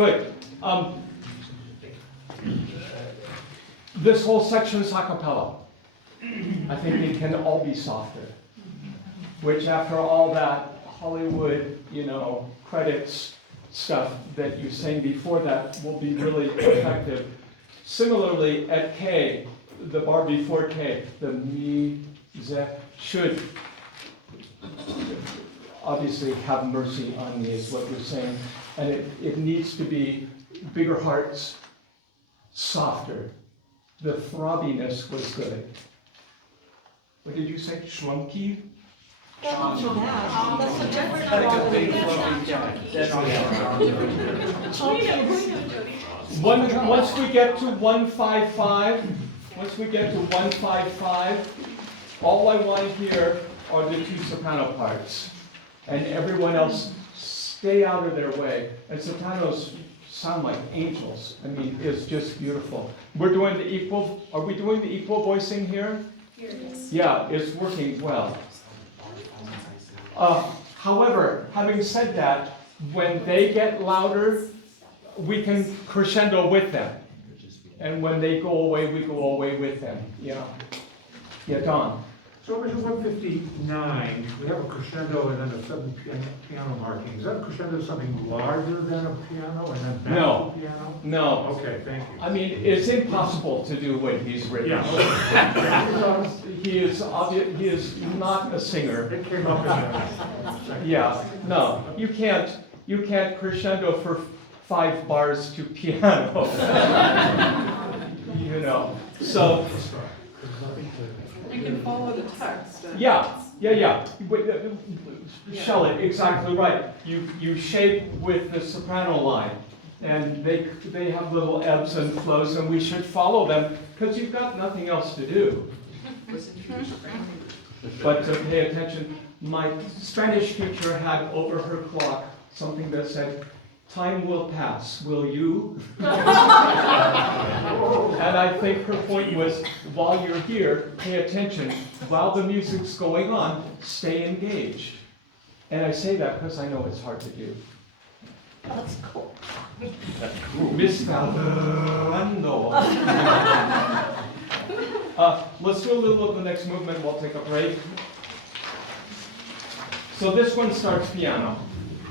Good. This whole section is a cappella. I think it can all be softer. Which after all that Hollywood, credits stuff that you sang before that will be really effective. Similarly, at K, the bar before K, the mi, ze, should obviously have mercy on me is what we're saying. And it needs to be bigger hearts, softer. The throbbiness was good. What did you say? Shrunky? That's a different Like a one. big fluffy guy. Once we get to 155, all I want to hear are the two soprano parts. And everyone else stay out of their way. And sopranos sound like angels. I mean, it's just beautiful. Are we doing the equal voicing here? Here it is. Yeah, it's working well. However, having said that, when they get louder, we can crescendo with them. And when they go away, we go away with them. Yeah. Yeah, Don. So measure 159, we have a crescendo and then a sudden piano marking. Is that a crescendo something larger than a piano and then back No. to piano? No. Okay, thank you. I mean, it's impossible to do what he's written. Yeah. He is not a singer. It came up in the. Yeah, no, you can't crescendo for 5 bars to piano. So, You can follow the text. yeah. Shell it, exactly right. You shape with the soprano line, and they have little ebbs and flows, and we should follow them, because you've got nothing else to do. But to pay attention, my Spanish teacher had over her clock something that said, "Time will pass, will you?" And I think her point was, while you're here, pay attention. While the music's going on, stay engaged. And I say that because I know it's hard to do. That's cool. Miss Valderando. Let's do a little of the next movement, we'll take a break. So this one starts piano,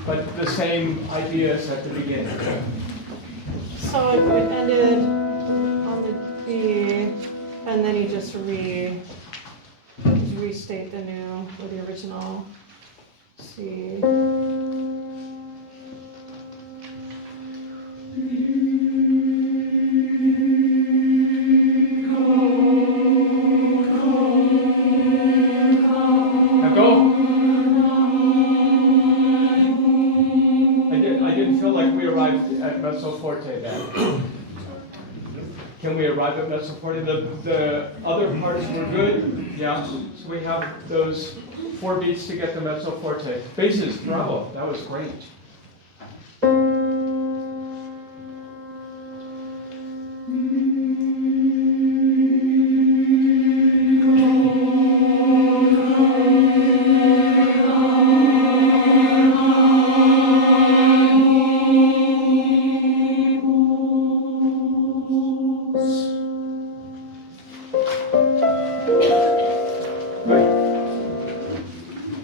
but the same idea as at the beginning. So it ended on the B, and then you just restate the new, or the original C. Now go. I didn't feel like we arrived at mezzo forte then. Can we arrive at mezzo forte? The other parts were good, yeah. So we have those 4 beats to get the mezzo forte. Basses, bravo, that was great.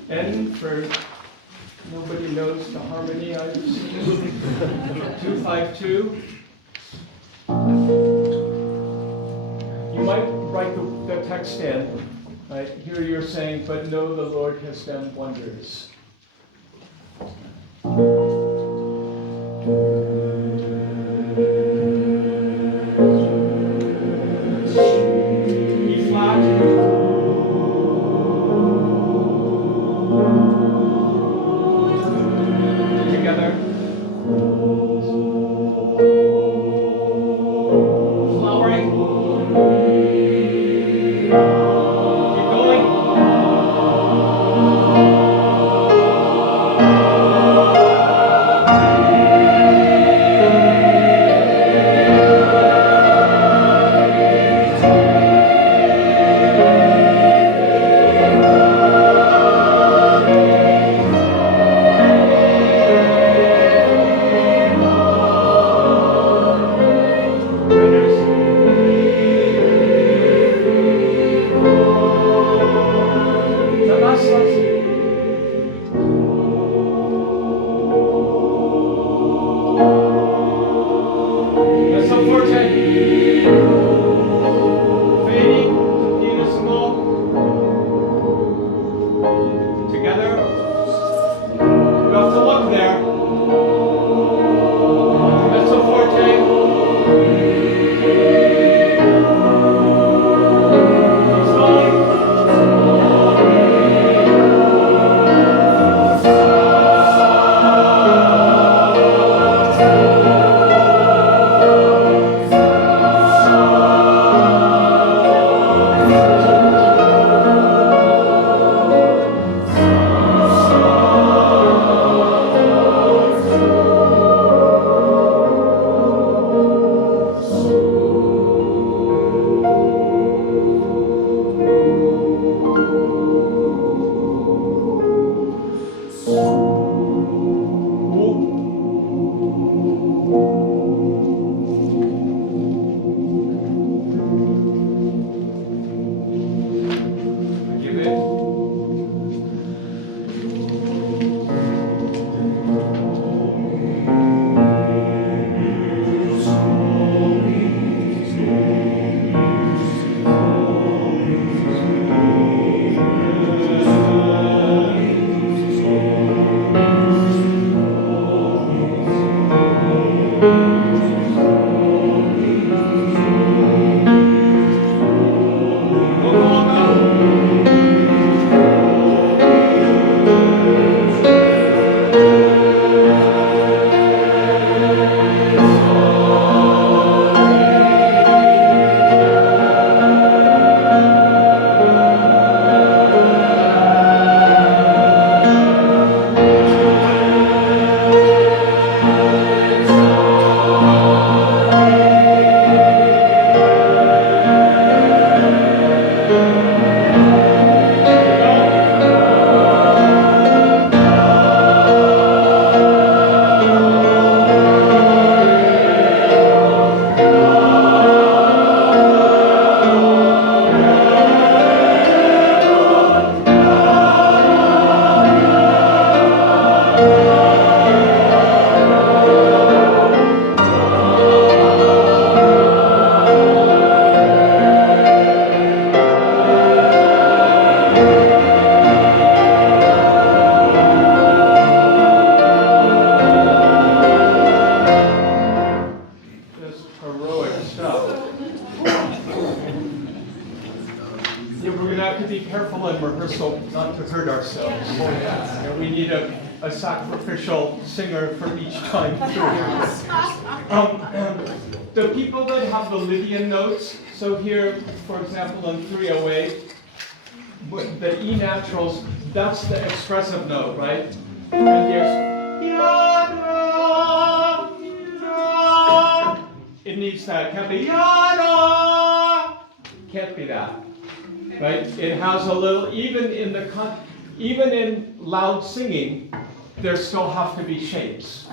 And for nobody knows the harmony I was singing. 252. You might write the text in. Right? Here you're saying, "But know the Lord has done wonders." E flat. Together. Flowering. Keep going. be careful in rehearsal not to hurt ourselves. And we need a sacrificial singer for each time through. The people that have the Lydian notes, so here, for example, in 308, the E naturals, that's the expressive note, right? And it needs that. It can't be can't be that, right? It has a little, even in loud singing, there still have to be shapes.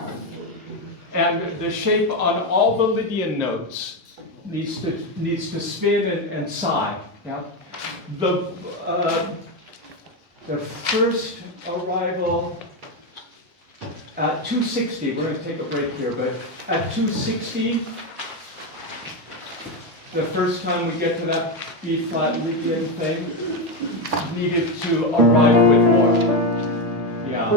And the shape on all the Lydian notes needs to spin and sigh. Yeah. The first arrival at 260. We're going to take a break here, but at 260, the first time we get to that B flat Lydian thing, needed to arrive with more. Yeah.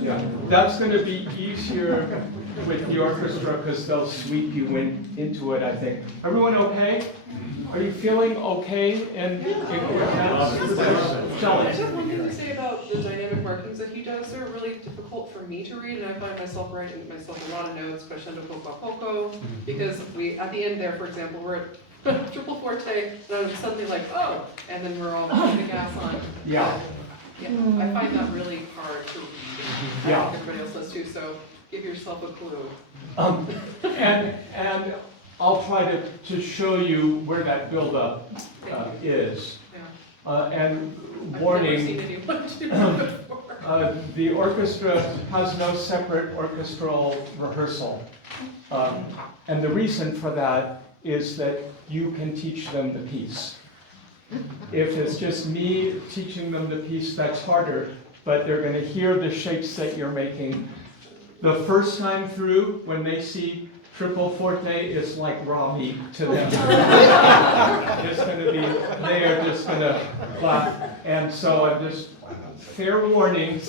Yeah, that's going to be easier with the orchestra because they'll sweep you into it, I think. Everyone okay? Are you feeling okay? And I just have one thing to say about the dynamic markings that he does. They're really difficult for me to read, and I find myself writing myself a lot of notes, crescendo, poco a poco, because we, at the end there, for example, we're at triple forte, and I'm suddenly like, oh, and then we're all putting the gas on. Yeah. Yeah, I find that really hard to read. I Yeah. think everybody else does too, so give yourself a clue. And I'll try to show you where that buildup is. Yeah. And I've warning, never seen anyone do that before. the orchestra has no separate orchestral rehearsal. And the reason for that is that you can teach them the piece. If it's just me teaching them the piece, that's harder, but they're going to hear the shapes that you're making. The first time through, when they see triple forte, it's like raw meat to them. It's going to be, they are just going to clap. And so I'm just, fair warning,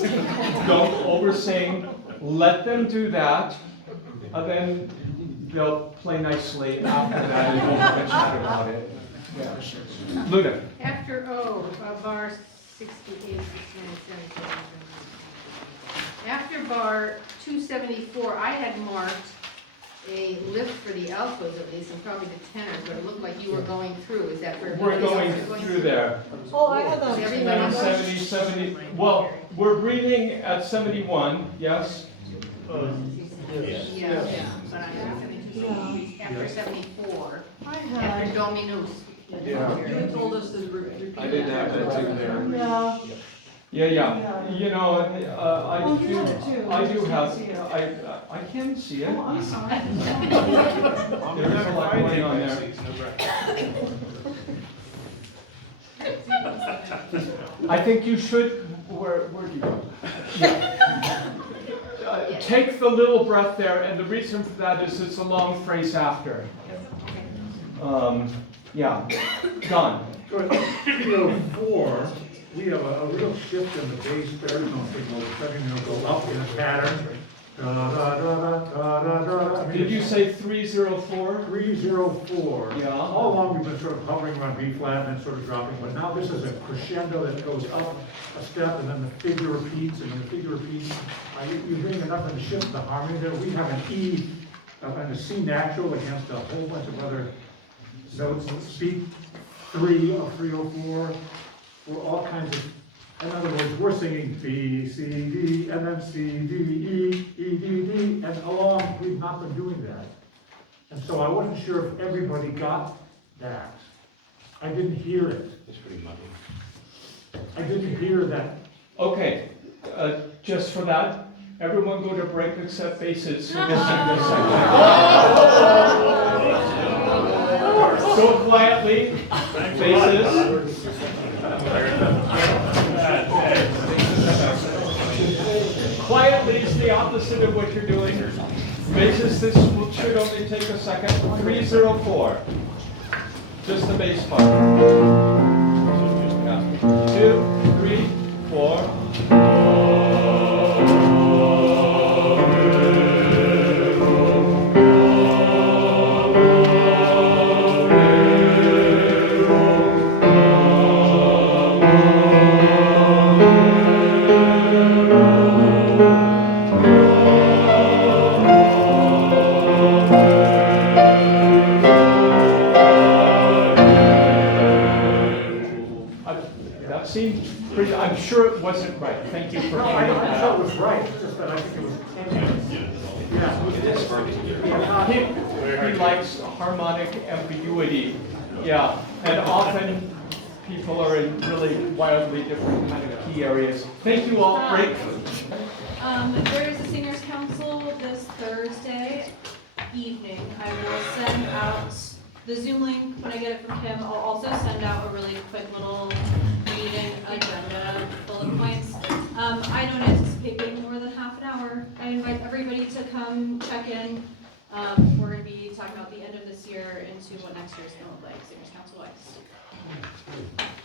don't oversing, let them do that, and then they'll play nicely after that and won't have a chat about it. Yeah. Luna. After bar 68, 69, 77. After bar 274, I had marked a lift for the altos at least, and probably the tenors, but it looked like you were going through. Is that where We're everybody going else is through there. Oh, I had that. 71? 70, well, we're breathing at 71, yes? Yeah, but I have 72, after 74, I after had. Dominus. Yeah. You had told us to repeat I didn't have that too there. Yeah. Yeah. You know, Oh, you had it too. I do have, See it. I can see it. Oh, I'm sorry. There's a lot going on there. I think you should, where'd you go? Take the little breath there, and the reason for that is it's a long phrase after. Yeah, Don. Good. 304, we have a real shift in the bass baritone signal. The second will go up in a pattern. Da, da, da, da, da, da. I mean, Did you say 304? 304. Yeah. All along we've been sort of hovering around B flat and then sort of dropping, but now this is a crescendo that goes up a step and then the figure repeats and then the figure repeats. You're doing enough in the shift, the harmony there. We have an E and a C natural against a whole bunch of other notes. Speak 3 of 304. We're all kinds of, in other words, we're singing B, C, D, and then C, D, E, E, D, D, and along, we've not been doing that. And so I wasn't sure if everybody got that. I didn't hear it. It's pretty muddy. I didn't hear that. Okay, just for that, everyone go to break except basses. So we'll sing this second. Go quietly, basses. Quietly is the opposite of what you're doing. Basses, this should only take a second. 304. Just the bass part. 2, 3, 4. sure it wasn't right. Thank you for No, pointing I that thought it out. was right, it's just that I think it was. Yeah. He likes harmonic ambiguity, yeah, and often people are in really wildly different kind of key areas. Thank you all, great. There is a singers council this Thursday evening. I will send out the Zoom link when I get it from Kim. I'll also send out a really quick little meeting agenda, bullet points. I don't anticipate being more than half an hour. I invite everybody to come check in. We're going to be talking about the end of this year into what next year is going to look like, singers council wise.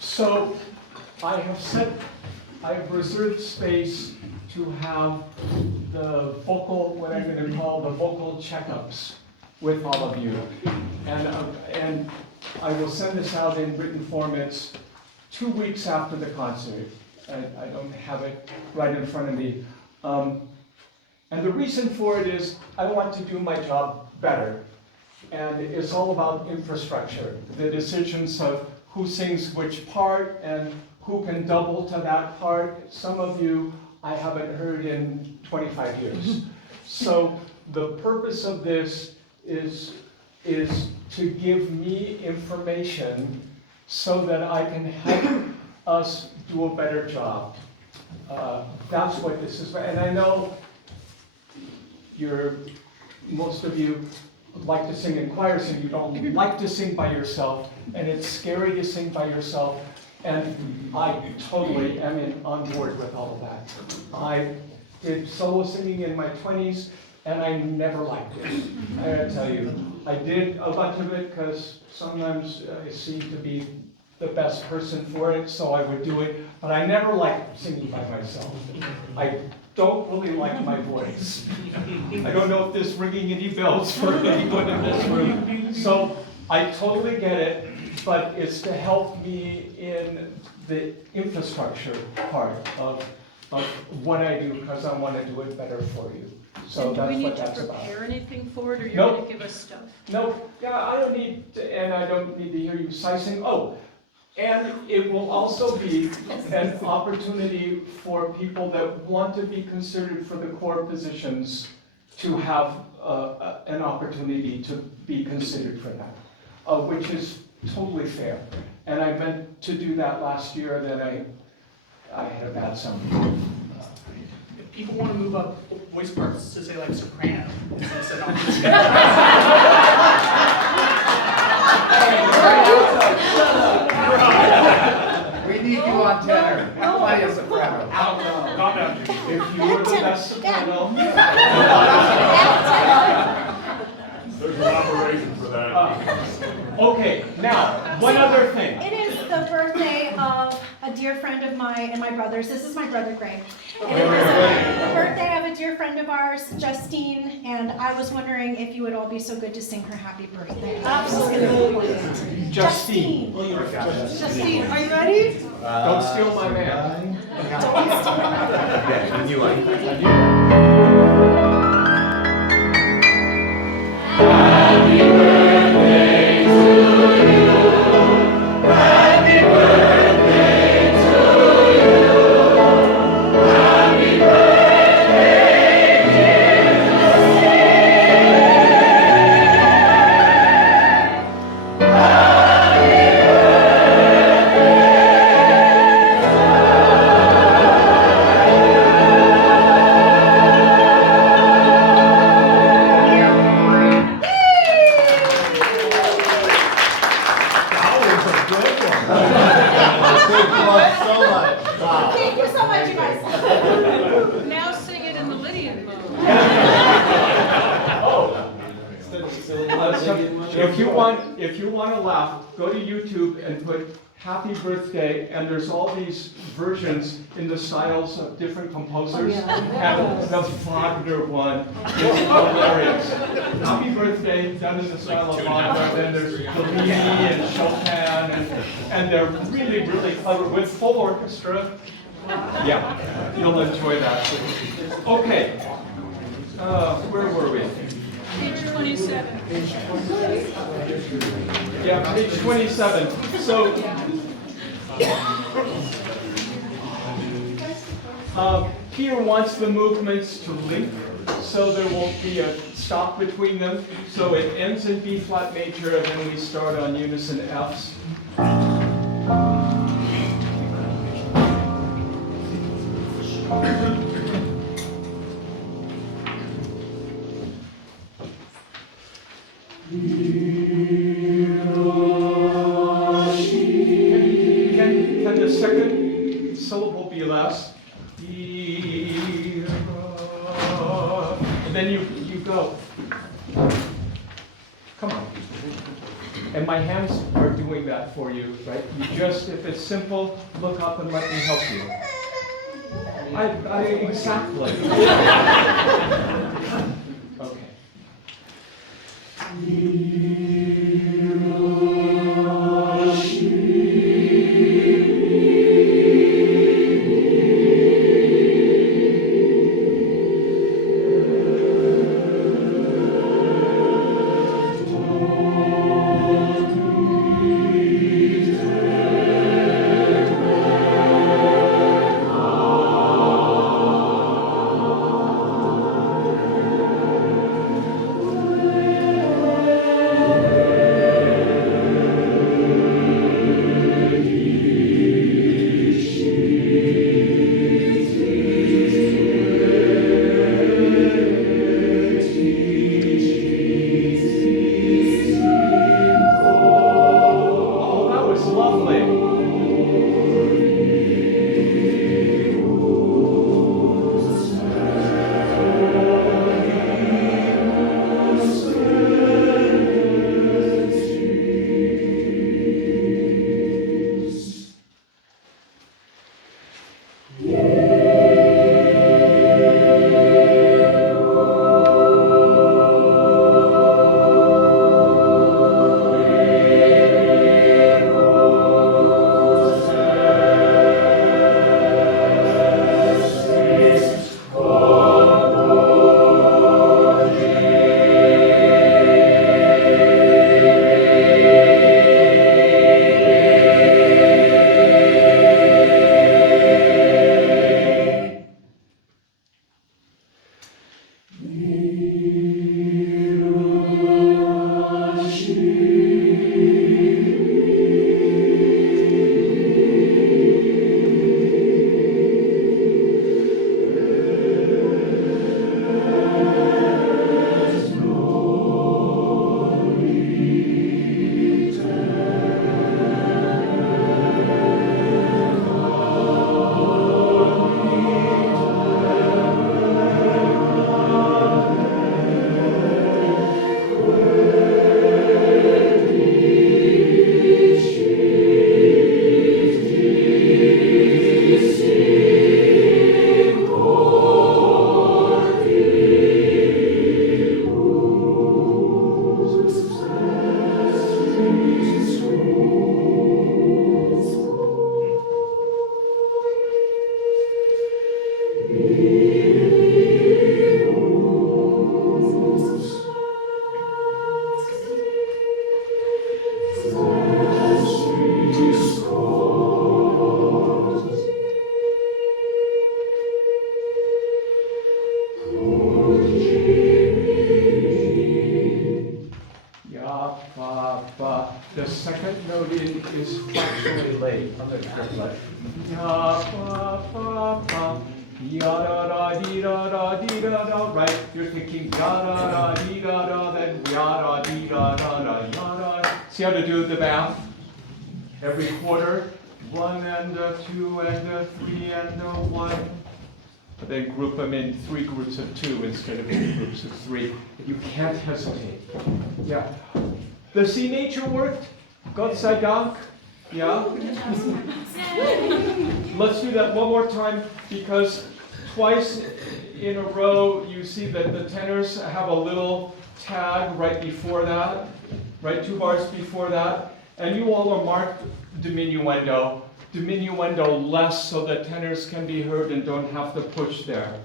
So I have reserved space to have the vocal, what I'm going to call the vocal checkups with all of you. And I will send this out in written form. It's 2 weeks after the concert. I don't have it right in front of me. And the reason for it is I want to do my job better. And it's all about infrastructure, the decisions of who sings which part and who can double to that part. Some of you I haven't heard in 25 years. So the purpose of this is to give me information so that I can help us do a better job. That's what this is. And I know most of you like to sing in choirs and you don't like to sing by yourself, and it's scary to sing by yourself, and I totally am on board with all of that. I did solo singing in my 20s, and I never liked it. I gotta tell you, I did a bunch of it because sometimes I seemed to be the best person for it, so I would do it, but I never liked singing by myself. I don't really like my voice. I don't know if this is ringing any bells for anyone in this room. So I totally get it, but it's to help me in the infrastructure part of what I do, because I want to do it better for you. So And do we that's need what to that's about. prepare anything for it, or you're Nope. going to give us stuff? No, yeah, I don't need to, and I don't need to hear you sing. Oh, and it will also be an opportunity for people that want to be considered for the core positions to have an opportunity to be considered for that, which is totally fair. And I meant to do that last year, then I had a bad summer. If people want to move up voice parts to say like soprano, instead of We need you on tenor. Plenty of soprano. Calm down. If you were the best soprano. There's an operation for that. Okay, now, one other thing. It is the birthday of a dear friend of mine and my brother's. This is my brother, Greg. And it was the birthday of a dear friend of ours, Justine, and I was wondering if you would all be so good to sing her happy birthday. Absolutely. Justine. Justine, are you ready? Don't steal my man. Okay, I knew it. Happy birthday to you. Happy birthday to you. Happy birthday, dear Justine. Happy Thank you so much, you guys. Now sing it in the Lydian mode. If you want to laugh, go to YouTube and put happy birthday, and there's all these versions in the styles of different composers. And the Wagner one is hilarious. Happy birthday, done in the style of Wagner, then there's Bellini and Chopin, and they're really, really clever with full orchestra. Yeah, you'll enjoy that. Okay, where were we? Page 27. Yeah, page 27. So, Peter wants the movements to link, so there won't be a stop between them. So it ends in B flat major, and then we start on unison Fs. Can the second syllable be less? And then you go. Come on. And my hands are doing that for you, right? You just, if it's simple, look up and let me help you. Exactly. Okay. The second note is fractionally late on the triplet. Ya, fa, fa, fa. Ya, da, da, dee, da, da, dee, da, da. Right? You're thinking ya, da, da, dee, da, da, then ya, da, dee, da, da, da, ya, da. See how to do the math? Every quarter, 1 and 2 and 3 and 1. But then group them in 3 groups of 2 instead of 8 groups of 3. You can't hesitate. Yeah. The C major worked? Gott sei Dank? Yeah? Let's do that one more time, because twice in a row you see that the tenors have a little tag right before that, right? 2 bars before that. And you all are marked diminuendo. Diminuendo less so that tenors can be heard and don't have to push there.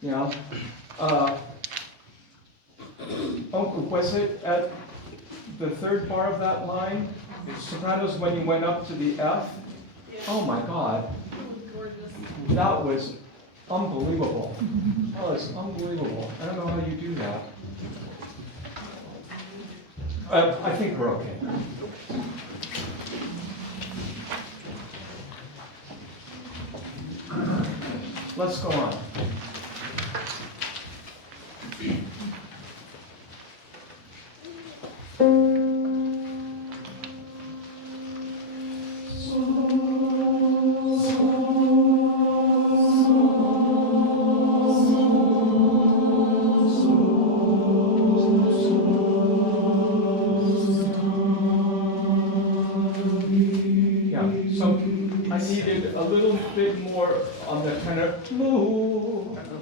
Yeah? Was it at the 3rd bar of that line? Sopranos when you went up to the F? Oh my God. That was unbelievable. Oh, it's unbelievable. I don't know how you do that. I think we're okay. Let's go on.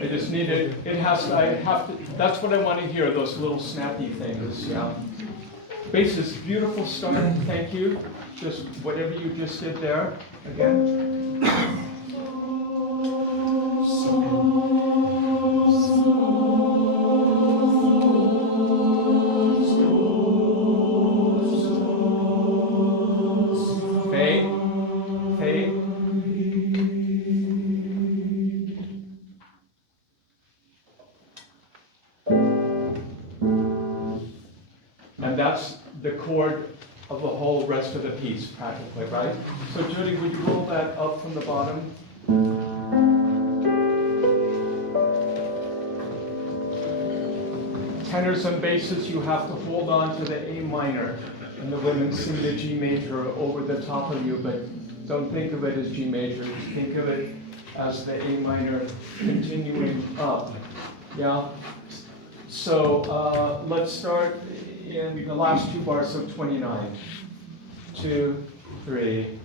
I just need it, I have to, that's what I want to hear, those little snappy things, yeah. Bass is beautiful start, thank you. Just whatever you just did there, again. That's the chord of the whole rest of the piece, practically, right? So Judy, would you roll that up from the bottom? Tenors and basses, you have to hold on to the A minor, and the women sing the G major over the top of you, but don't think of it as G major, think of it as the A minor continuing up, yeah? So let's start in the last two bars of 29. 2, 3.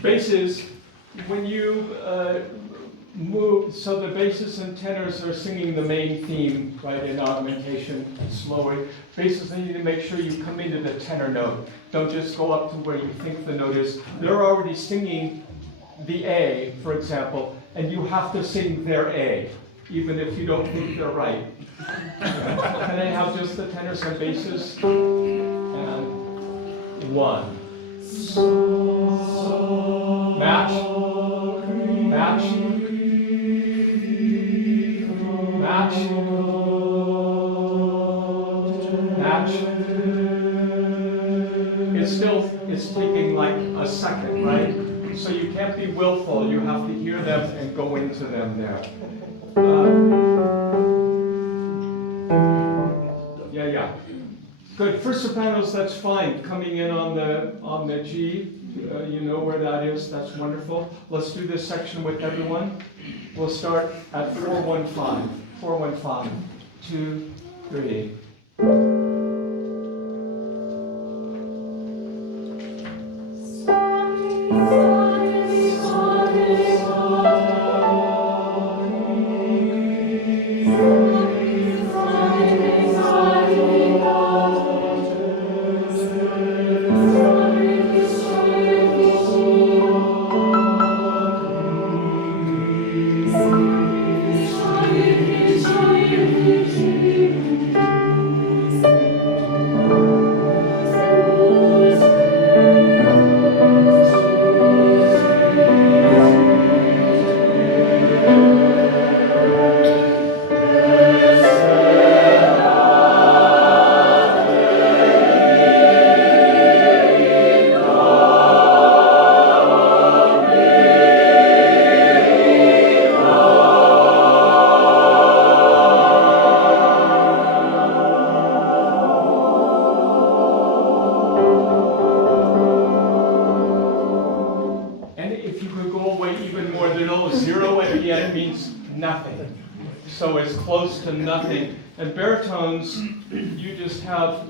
Basses, when you move, so the basses and tenors are singing the main theme, right, in augmentation, slowly. Basses, they need to make sure you come into the tenor note. Don't just go up to where you think the note is. They're already singing the A, for example, and you have to sing their A, even if you don't think they're right. Can I have just the tenors and basses? And 1. Match, match, match, match. It's taking like a second, right? So you can't be willful, you have to hear them and go into them there. Yeah. Good, for sopranos, that's fine. Coming in on the G, you know where that is, that's wonderful. Let's do this section with everyone. We'll start at 415. 415. 2, 3. close to nothing. And baritones, you just have,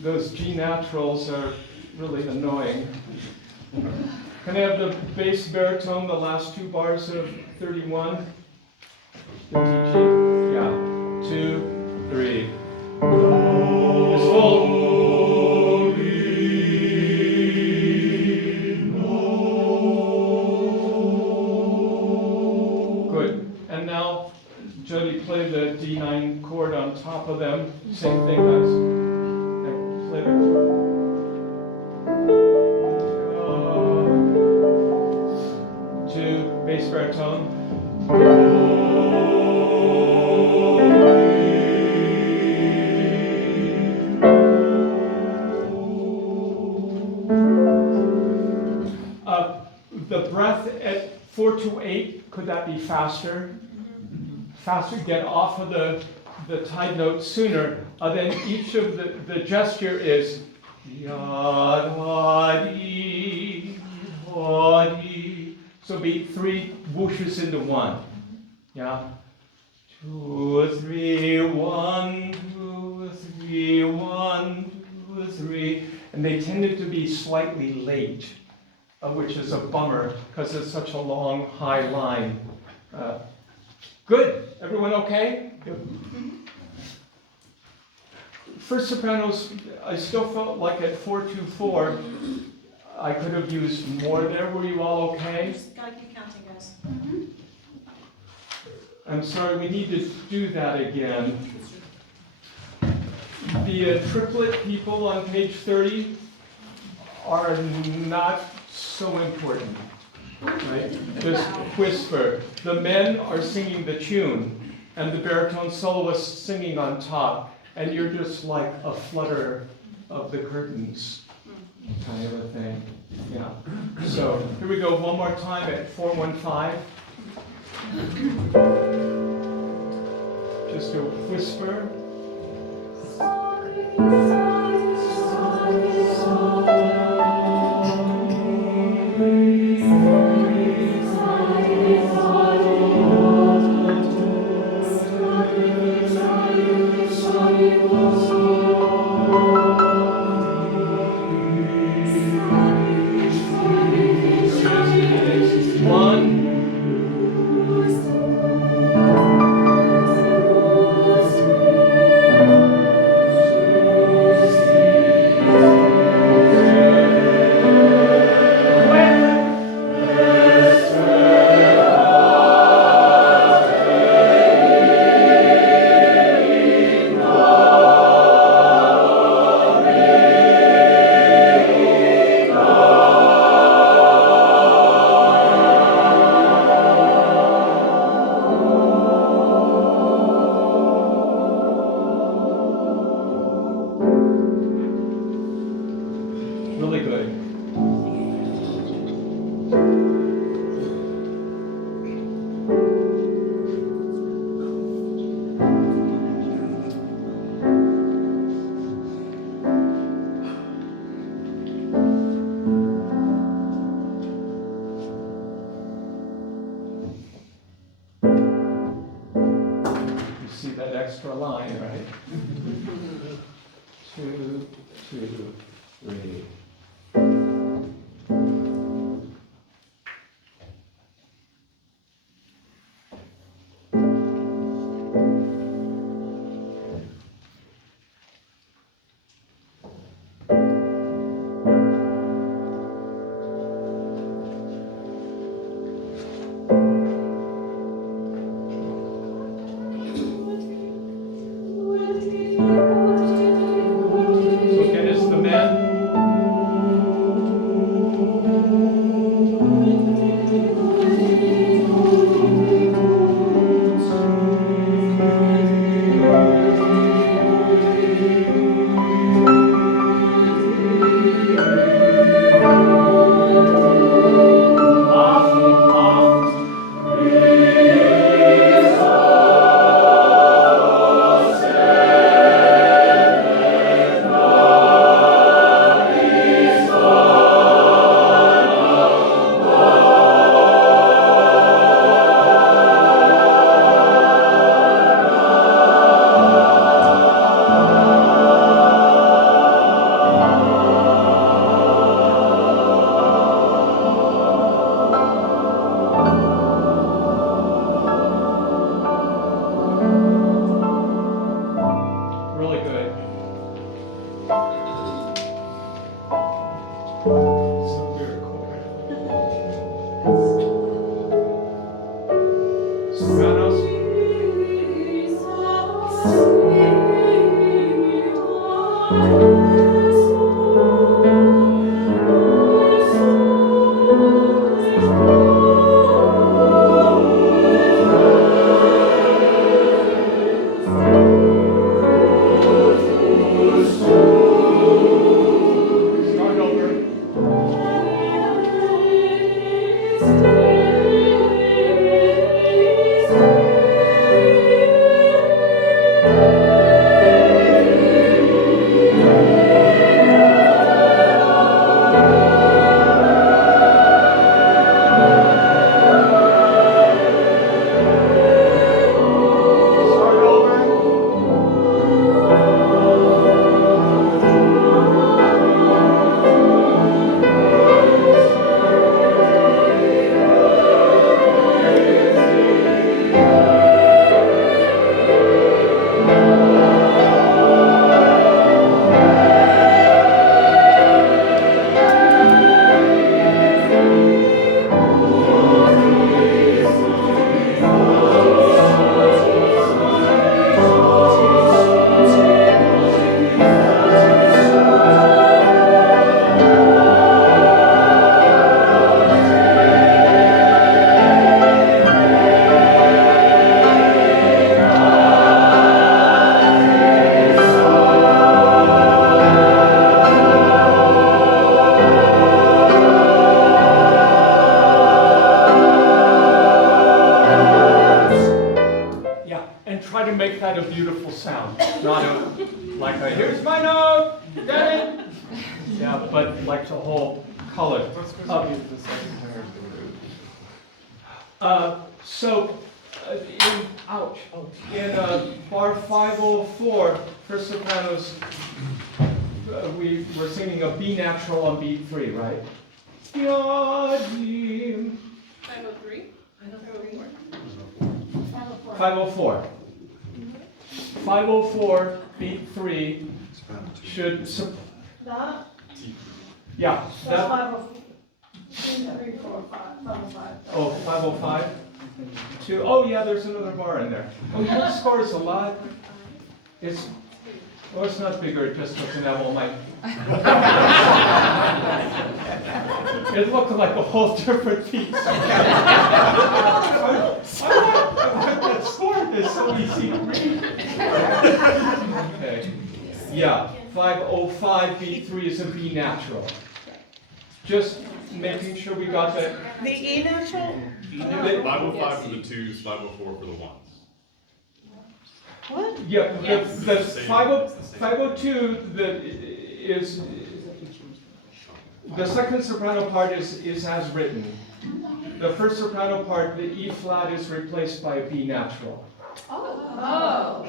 those G naturals are really annoying. Can I have the bass baritone, the last two bars of 31? The D, G, yeah, 2, 3. It's full. Good. And now, Jody, play the D9 chord on top of them. Same thing, guys. Play the chord. Two, bass baritone. The breath at 4-8, could that be faster? Faster, get off of the tied note sooner. Then each of the gesture is ya-da-dee, da-dee. So be 3 whooshes into 1. Yeah. 2, 3, 1, 2, 3, 1, 2, 3. And they tended to be slightly late, which is a bummer because it's such a long, high line. Good. Everyone okay? Good. For sopranos, I still felt like at 4-4, I could have used more there. Were you all okay? Just gotta keep counting, guys. I'm sorry, we need to do that again. The triplet people on page 30 are not so important, right? Just whisper. The men are singing the tune, and the baritone soloist singing on top, and you're just like a flutter of the curtains, kind of a thing. Yeah. So here we go one more time at 4-1-5. Just a whisper. Really good. You see that extra line, right? 2, 2, 3. So again, it's the men. and try to make that a beautiful sound. Not like a, here's my note, get it? Yeah, but like the whole color. In bar 504 for sopranos, we were singing a B natural on beat 3, right? 503? 504. 504, beat 3 should, That? yeah, That's that, 503, 4, 505. oh, 505? Oh yeah, there's another bar in there. Oh, your score is a lot. It's not bigger, it just doesn't have all my... It looked like a whole different piece. I want that score, it's so easy to read. Okay, yeah, 505, beat 3 is a B natural. Just making sure we got that. The E natural? 505 for the 2s, 504 for the 1s. What? Yeah, the 502 is the second soprano part is as written. The first soprano part, the E flat, is replaced by a B natural. Oh.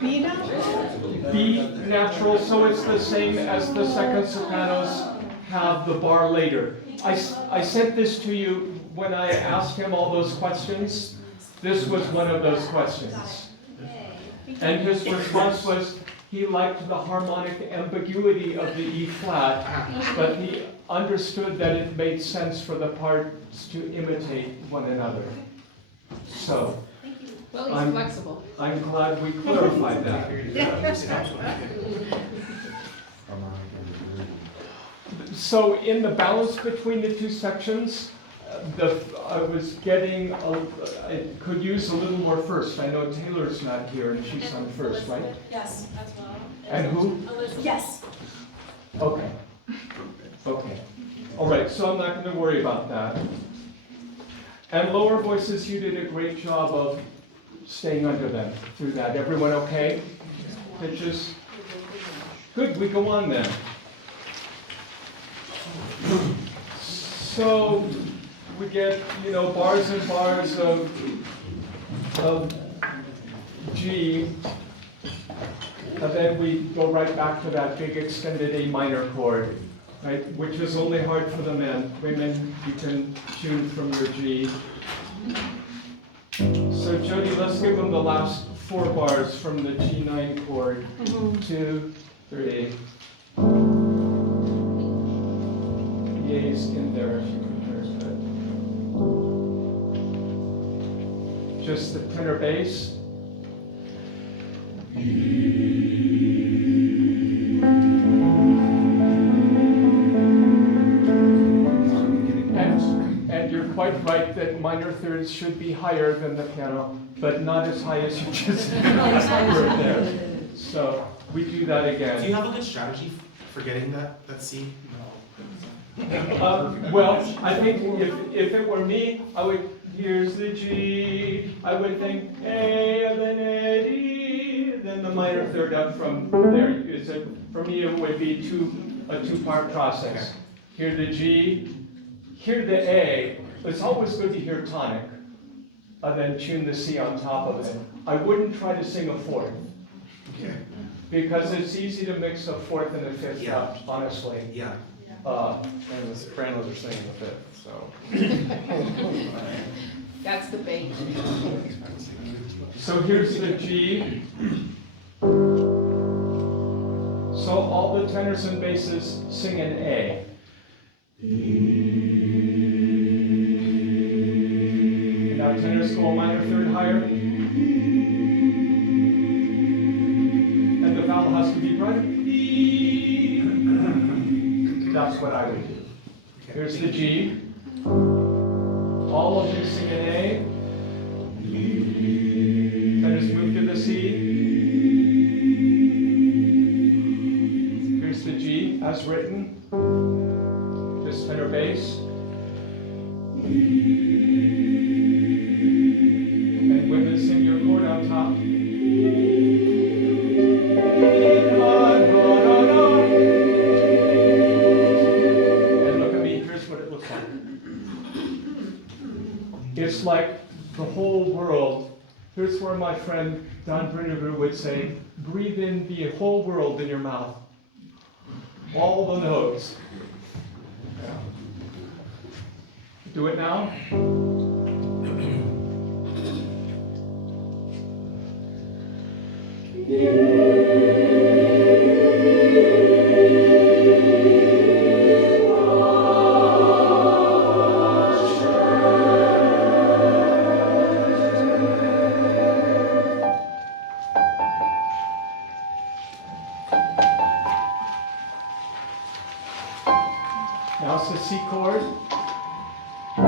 B natural? B natural, so it's the same as the second sopranos have the bar later. I sent this to you when I asked him all those questions. This was one of those questions. And his response was he liked the harmonic ambiguity of the E flat, but he understood that it made sense for the parts to imitate one another. So, Well, he's flexible. I'm glad we clarified that. So in the balance between the two sections, I was getting, I could use a little more first. I know Taylor's not here and she's on first, right? Yes, as well. And who? Yes. Okay. Okay. All right, so I'm not going to worry about that. And lower voices, you did a great job of staying under them through that. Everyone okay? Pitches? Good, we go on then. So we get, bars and bars of G, and then we go right back to that big extended A minor chord, right? Which is only hard for the men. Women, you can tune from your G. So Jody, let's give them the last 4 bars from the G9 chord. 2, 3. The A's in there if you can hear it. Just the tenor bass. And you're quite right that minor thirds should be higher than the piano, but not as high as you just heard there. So we do that again. Do you have a good strategy for getting that C? Well, I think if it were me, I would, here's the G, I would think A, and then A, D, then the minor third up from there. For me, it would be a two-part process. Hear the G, hear the A. It's always good to hear tonic, and then tune the C on top of it. I wouldn't try to sing a fourth. Okay. Because it's easy to mix a fourth and a fifth up, honestly. Yeah. And the sopranos are singing the fifth, so. That's the bait. So here's the G. So all the tenors and basses sing an A. Now tenors go a minor third higher. And the vowel has to be right. That's what I would do. Here's the G. All of you sing an A. Tenors move to the C. Here's the G as written. Just tenor bass. And women sing your chord on top. And look at me, here's what it looks like. It's like the whole world. Here's where my friend Don Brunever would say, breathe in the whole world in your mouth. All the notes. Yeah. Do it now. Now it's the C chord. Yeah,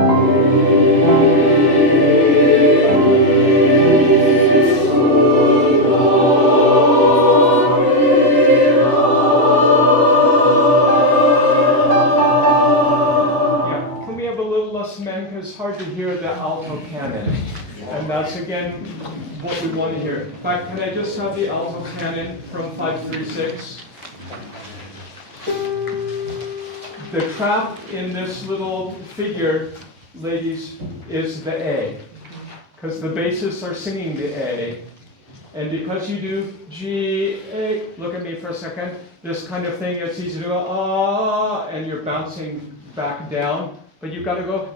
can we have a little less men? Because it's hard to hear the alto canon. And that's again what we want to hear. In fact, can I just have the alto canon from 536? The trap in this little figure, ladies, is the A. Because the bassists are singing the A. And because you do G, A, look at me for a second, this kind of thing, it's easy to go, ah, and you're bouncing back down. But you've got to go,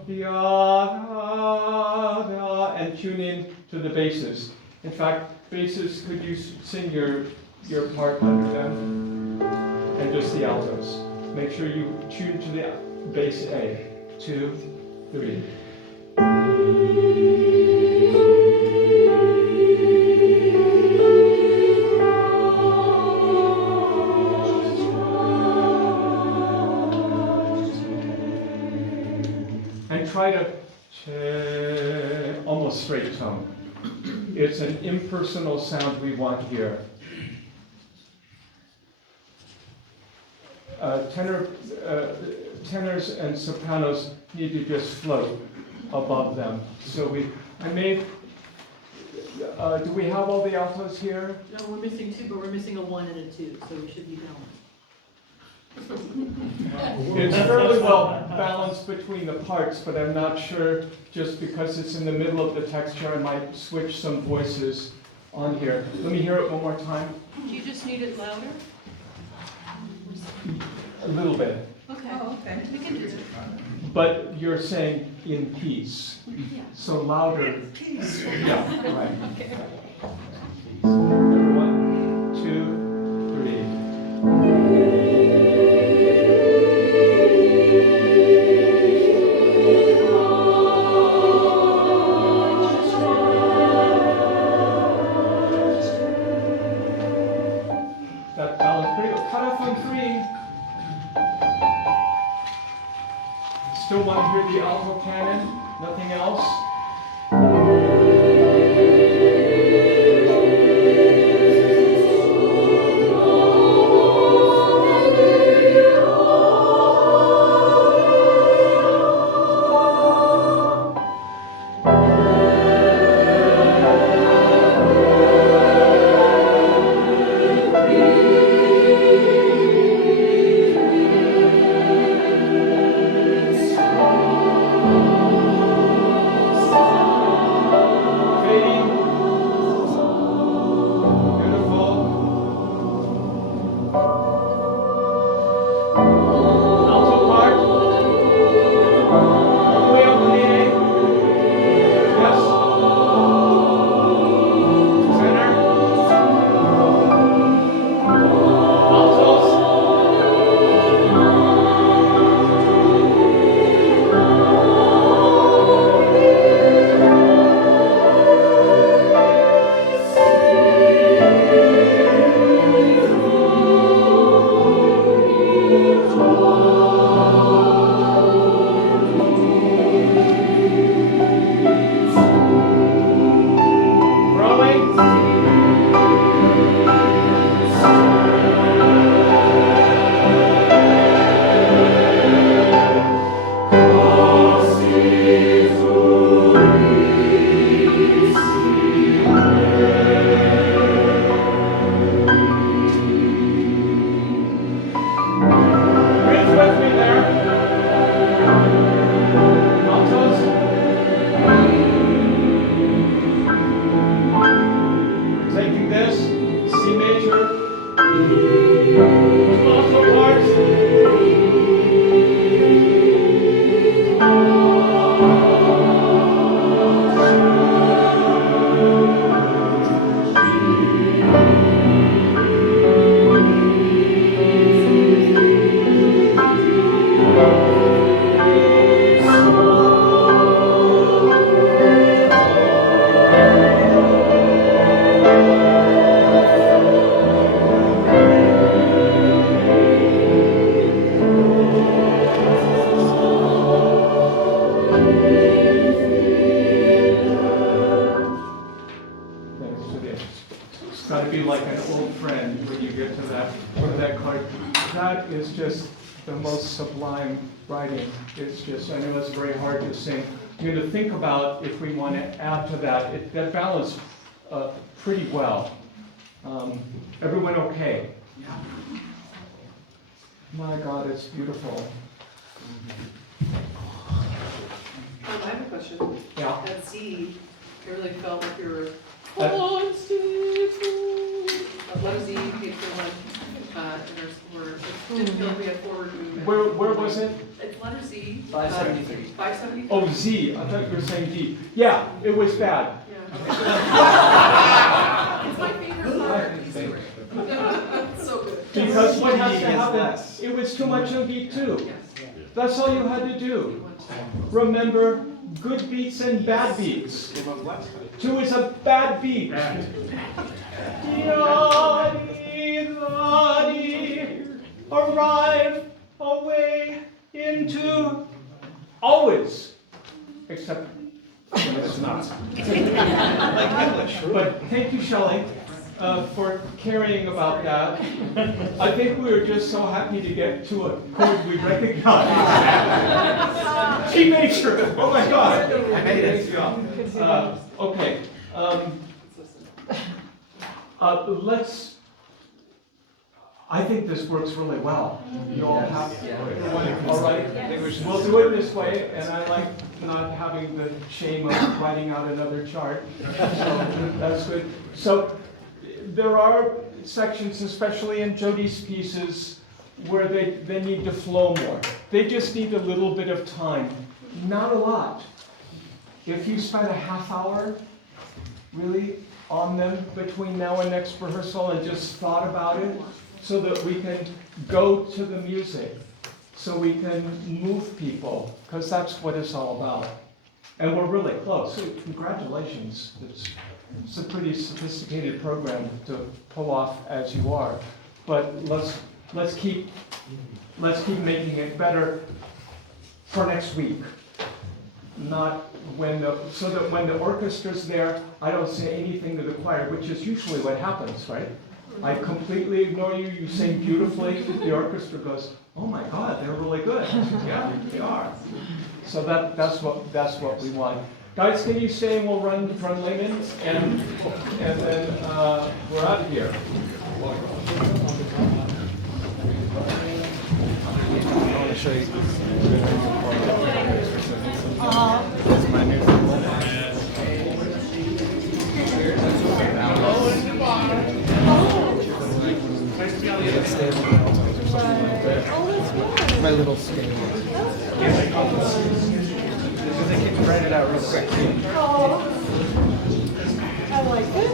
and tune in to the basses. In fact, basses, could you sing your part under them? And just the altos. Make sure you tune to the bass A. 2, 3. And try to almost straight tone. It's an impersonal sound we want here. Tenors and sopranos need to just float above them. So do we have all the altos here? No, we're missing 2, but we're missing a 1 and a 2, so we should be balanced. It's fairly well balanced between the parts, but I'm not sure, just because it's in the middle of the texture, I might switch some voices on here. Let me hear it one more time. Do you just need it louder? A little bit. Okay. Oh, okay. We can do it. But you're saying in peace. Yeah. So louder. Peace. Yeah, right. Okay. Everyone, 2, 3. That balance pretty good. Cut off on 3. Still want to hear the alto canon? Nothing else? It's got to be like an old friend when you get to that card. That is just the most sublime writing. It's just, I know it's very hard to sing. I'm going to think about if we want to add to that. That balanced pretty well. Everyone okay? Yeah. My God, it's beautiful. I have a question. Yeah. At Z, I really felt like you were At- letter Z, page 1, it didn't feel like we had forward movement. Where was it? It's letter Z. 573. 573. Oh, Z. I thought you were saying D. Yeah, it was bad. It's my favorite part. So good. Because what has to happen, it was too much on beat 2. That's all you had to do. Remember, good beats and bad beats. 2 is a bad beat. Arrive away into always, except it's not. Like English. But thank you, Shelley, for caring about that. I think we were just so happy to get to a chord we recognize. G major. Oh my God. I made it. Okay. Let's. I think this works really well. You all have. All right. We'll do it this way, and I like not having the shame of writing out another chart. So that's good. So there are sections, especially in Jody's pieces, where they need to flow more. They just need a little bit of time. Not a lot. If you spend a half hour, really, on them between now and next rehearsal and just thought about it, so that we can go to the music, so we can move people, because that's what it's all about. And we're really close. So congratulations. It's a pretty sophisticated program to pull off as you are. But let's keep making it better for next week. Not so that when the orchestra's there, I don't say anything to the choir, which is usually what happens, right? I completely ignore you, you sing beautifully, the orchestra goes, oh my God, they're really good. Yeah, they are. So that's what we want. Guys, can you stay and we'll run Drumleman, and then we're out of here. I want to show you this is my new my little scale. Because I can write it out real quick. I like it.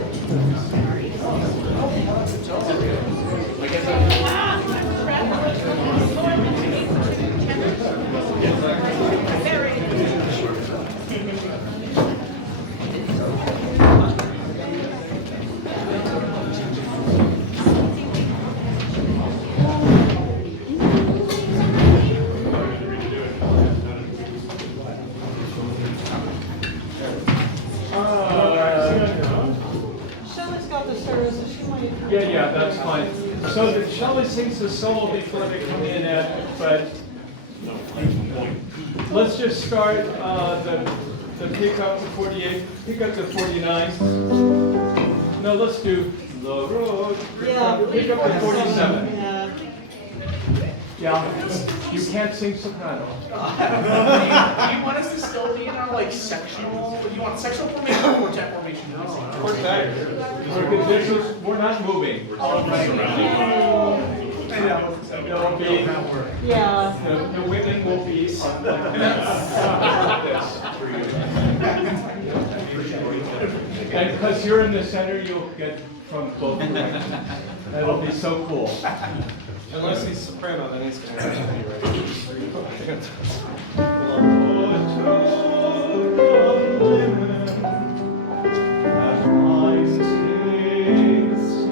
Shelley's got the service, so she might. Yeah, that's fine. So that Shelley sings the solo before they come in but let's just start the pick up to 48, pick up to 49. No, let's do the road. Yeah. Pick up to 47. Yeah. Yeah. You can't sing soprano. Do you want us to still be in our like sectional, do you want sexual formation or quartet formation? We're not moving. There'll be, Yeah. the women will be on like this. And because you're in the center, you'll get from both directions. That'll be so cool. Unless he's soprano, then he's gonna have to be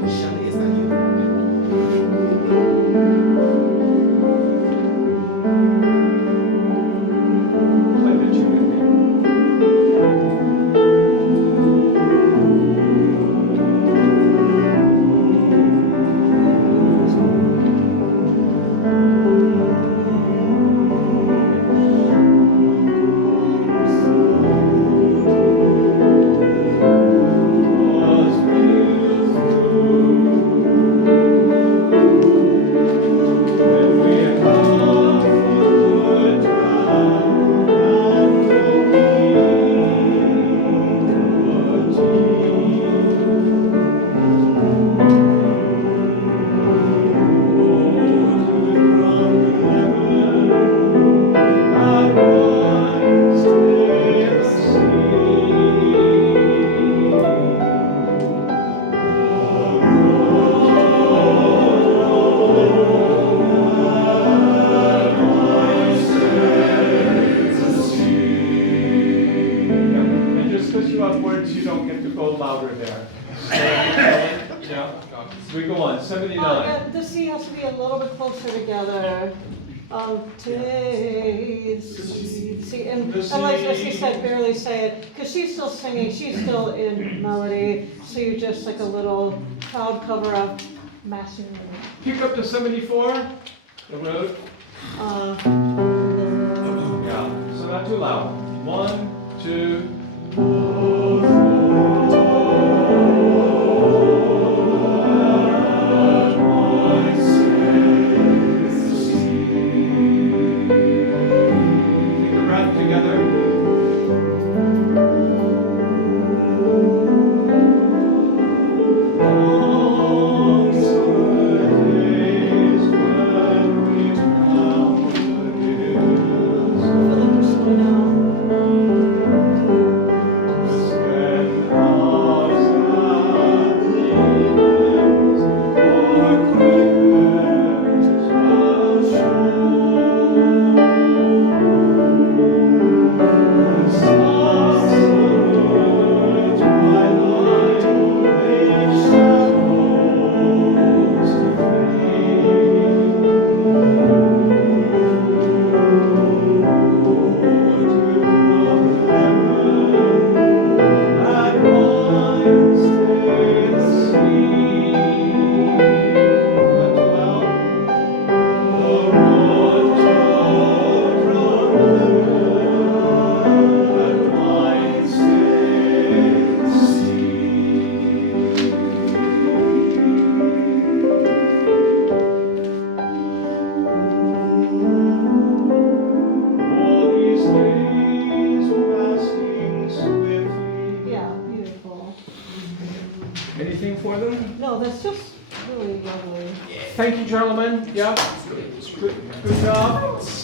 Shelly, is that you? Play the tune with me. And just because you have words, you don't get to go louder there. Yeah. We go on, 79. Yeah, the C has to be a little bit closer together. See, and like as you said, barely say it, because she's still singing, she's still in melody, so you just like a little cloud cover of massing. Pick up to 74, the road. Yeah, so not too loud. 1, 2. Take a breath together. Yeah, beautiful. Anything for them? No, that's just really lovely. Thank you, gentlemen. Yeah. Good job.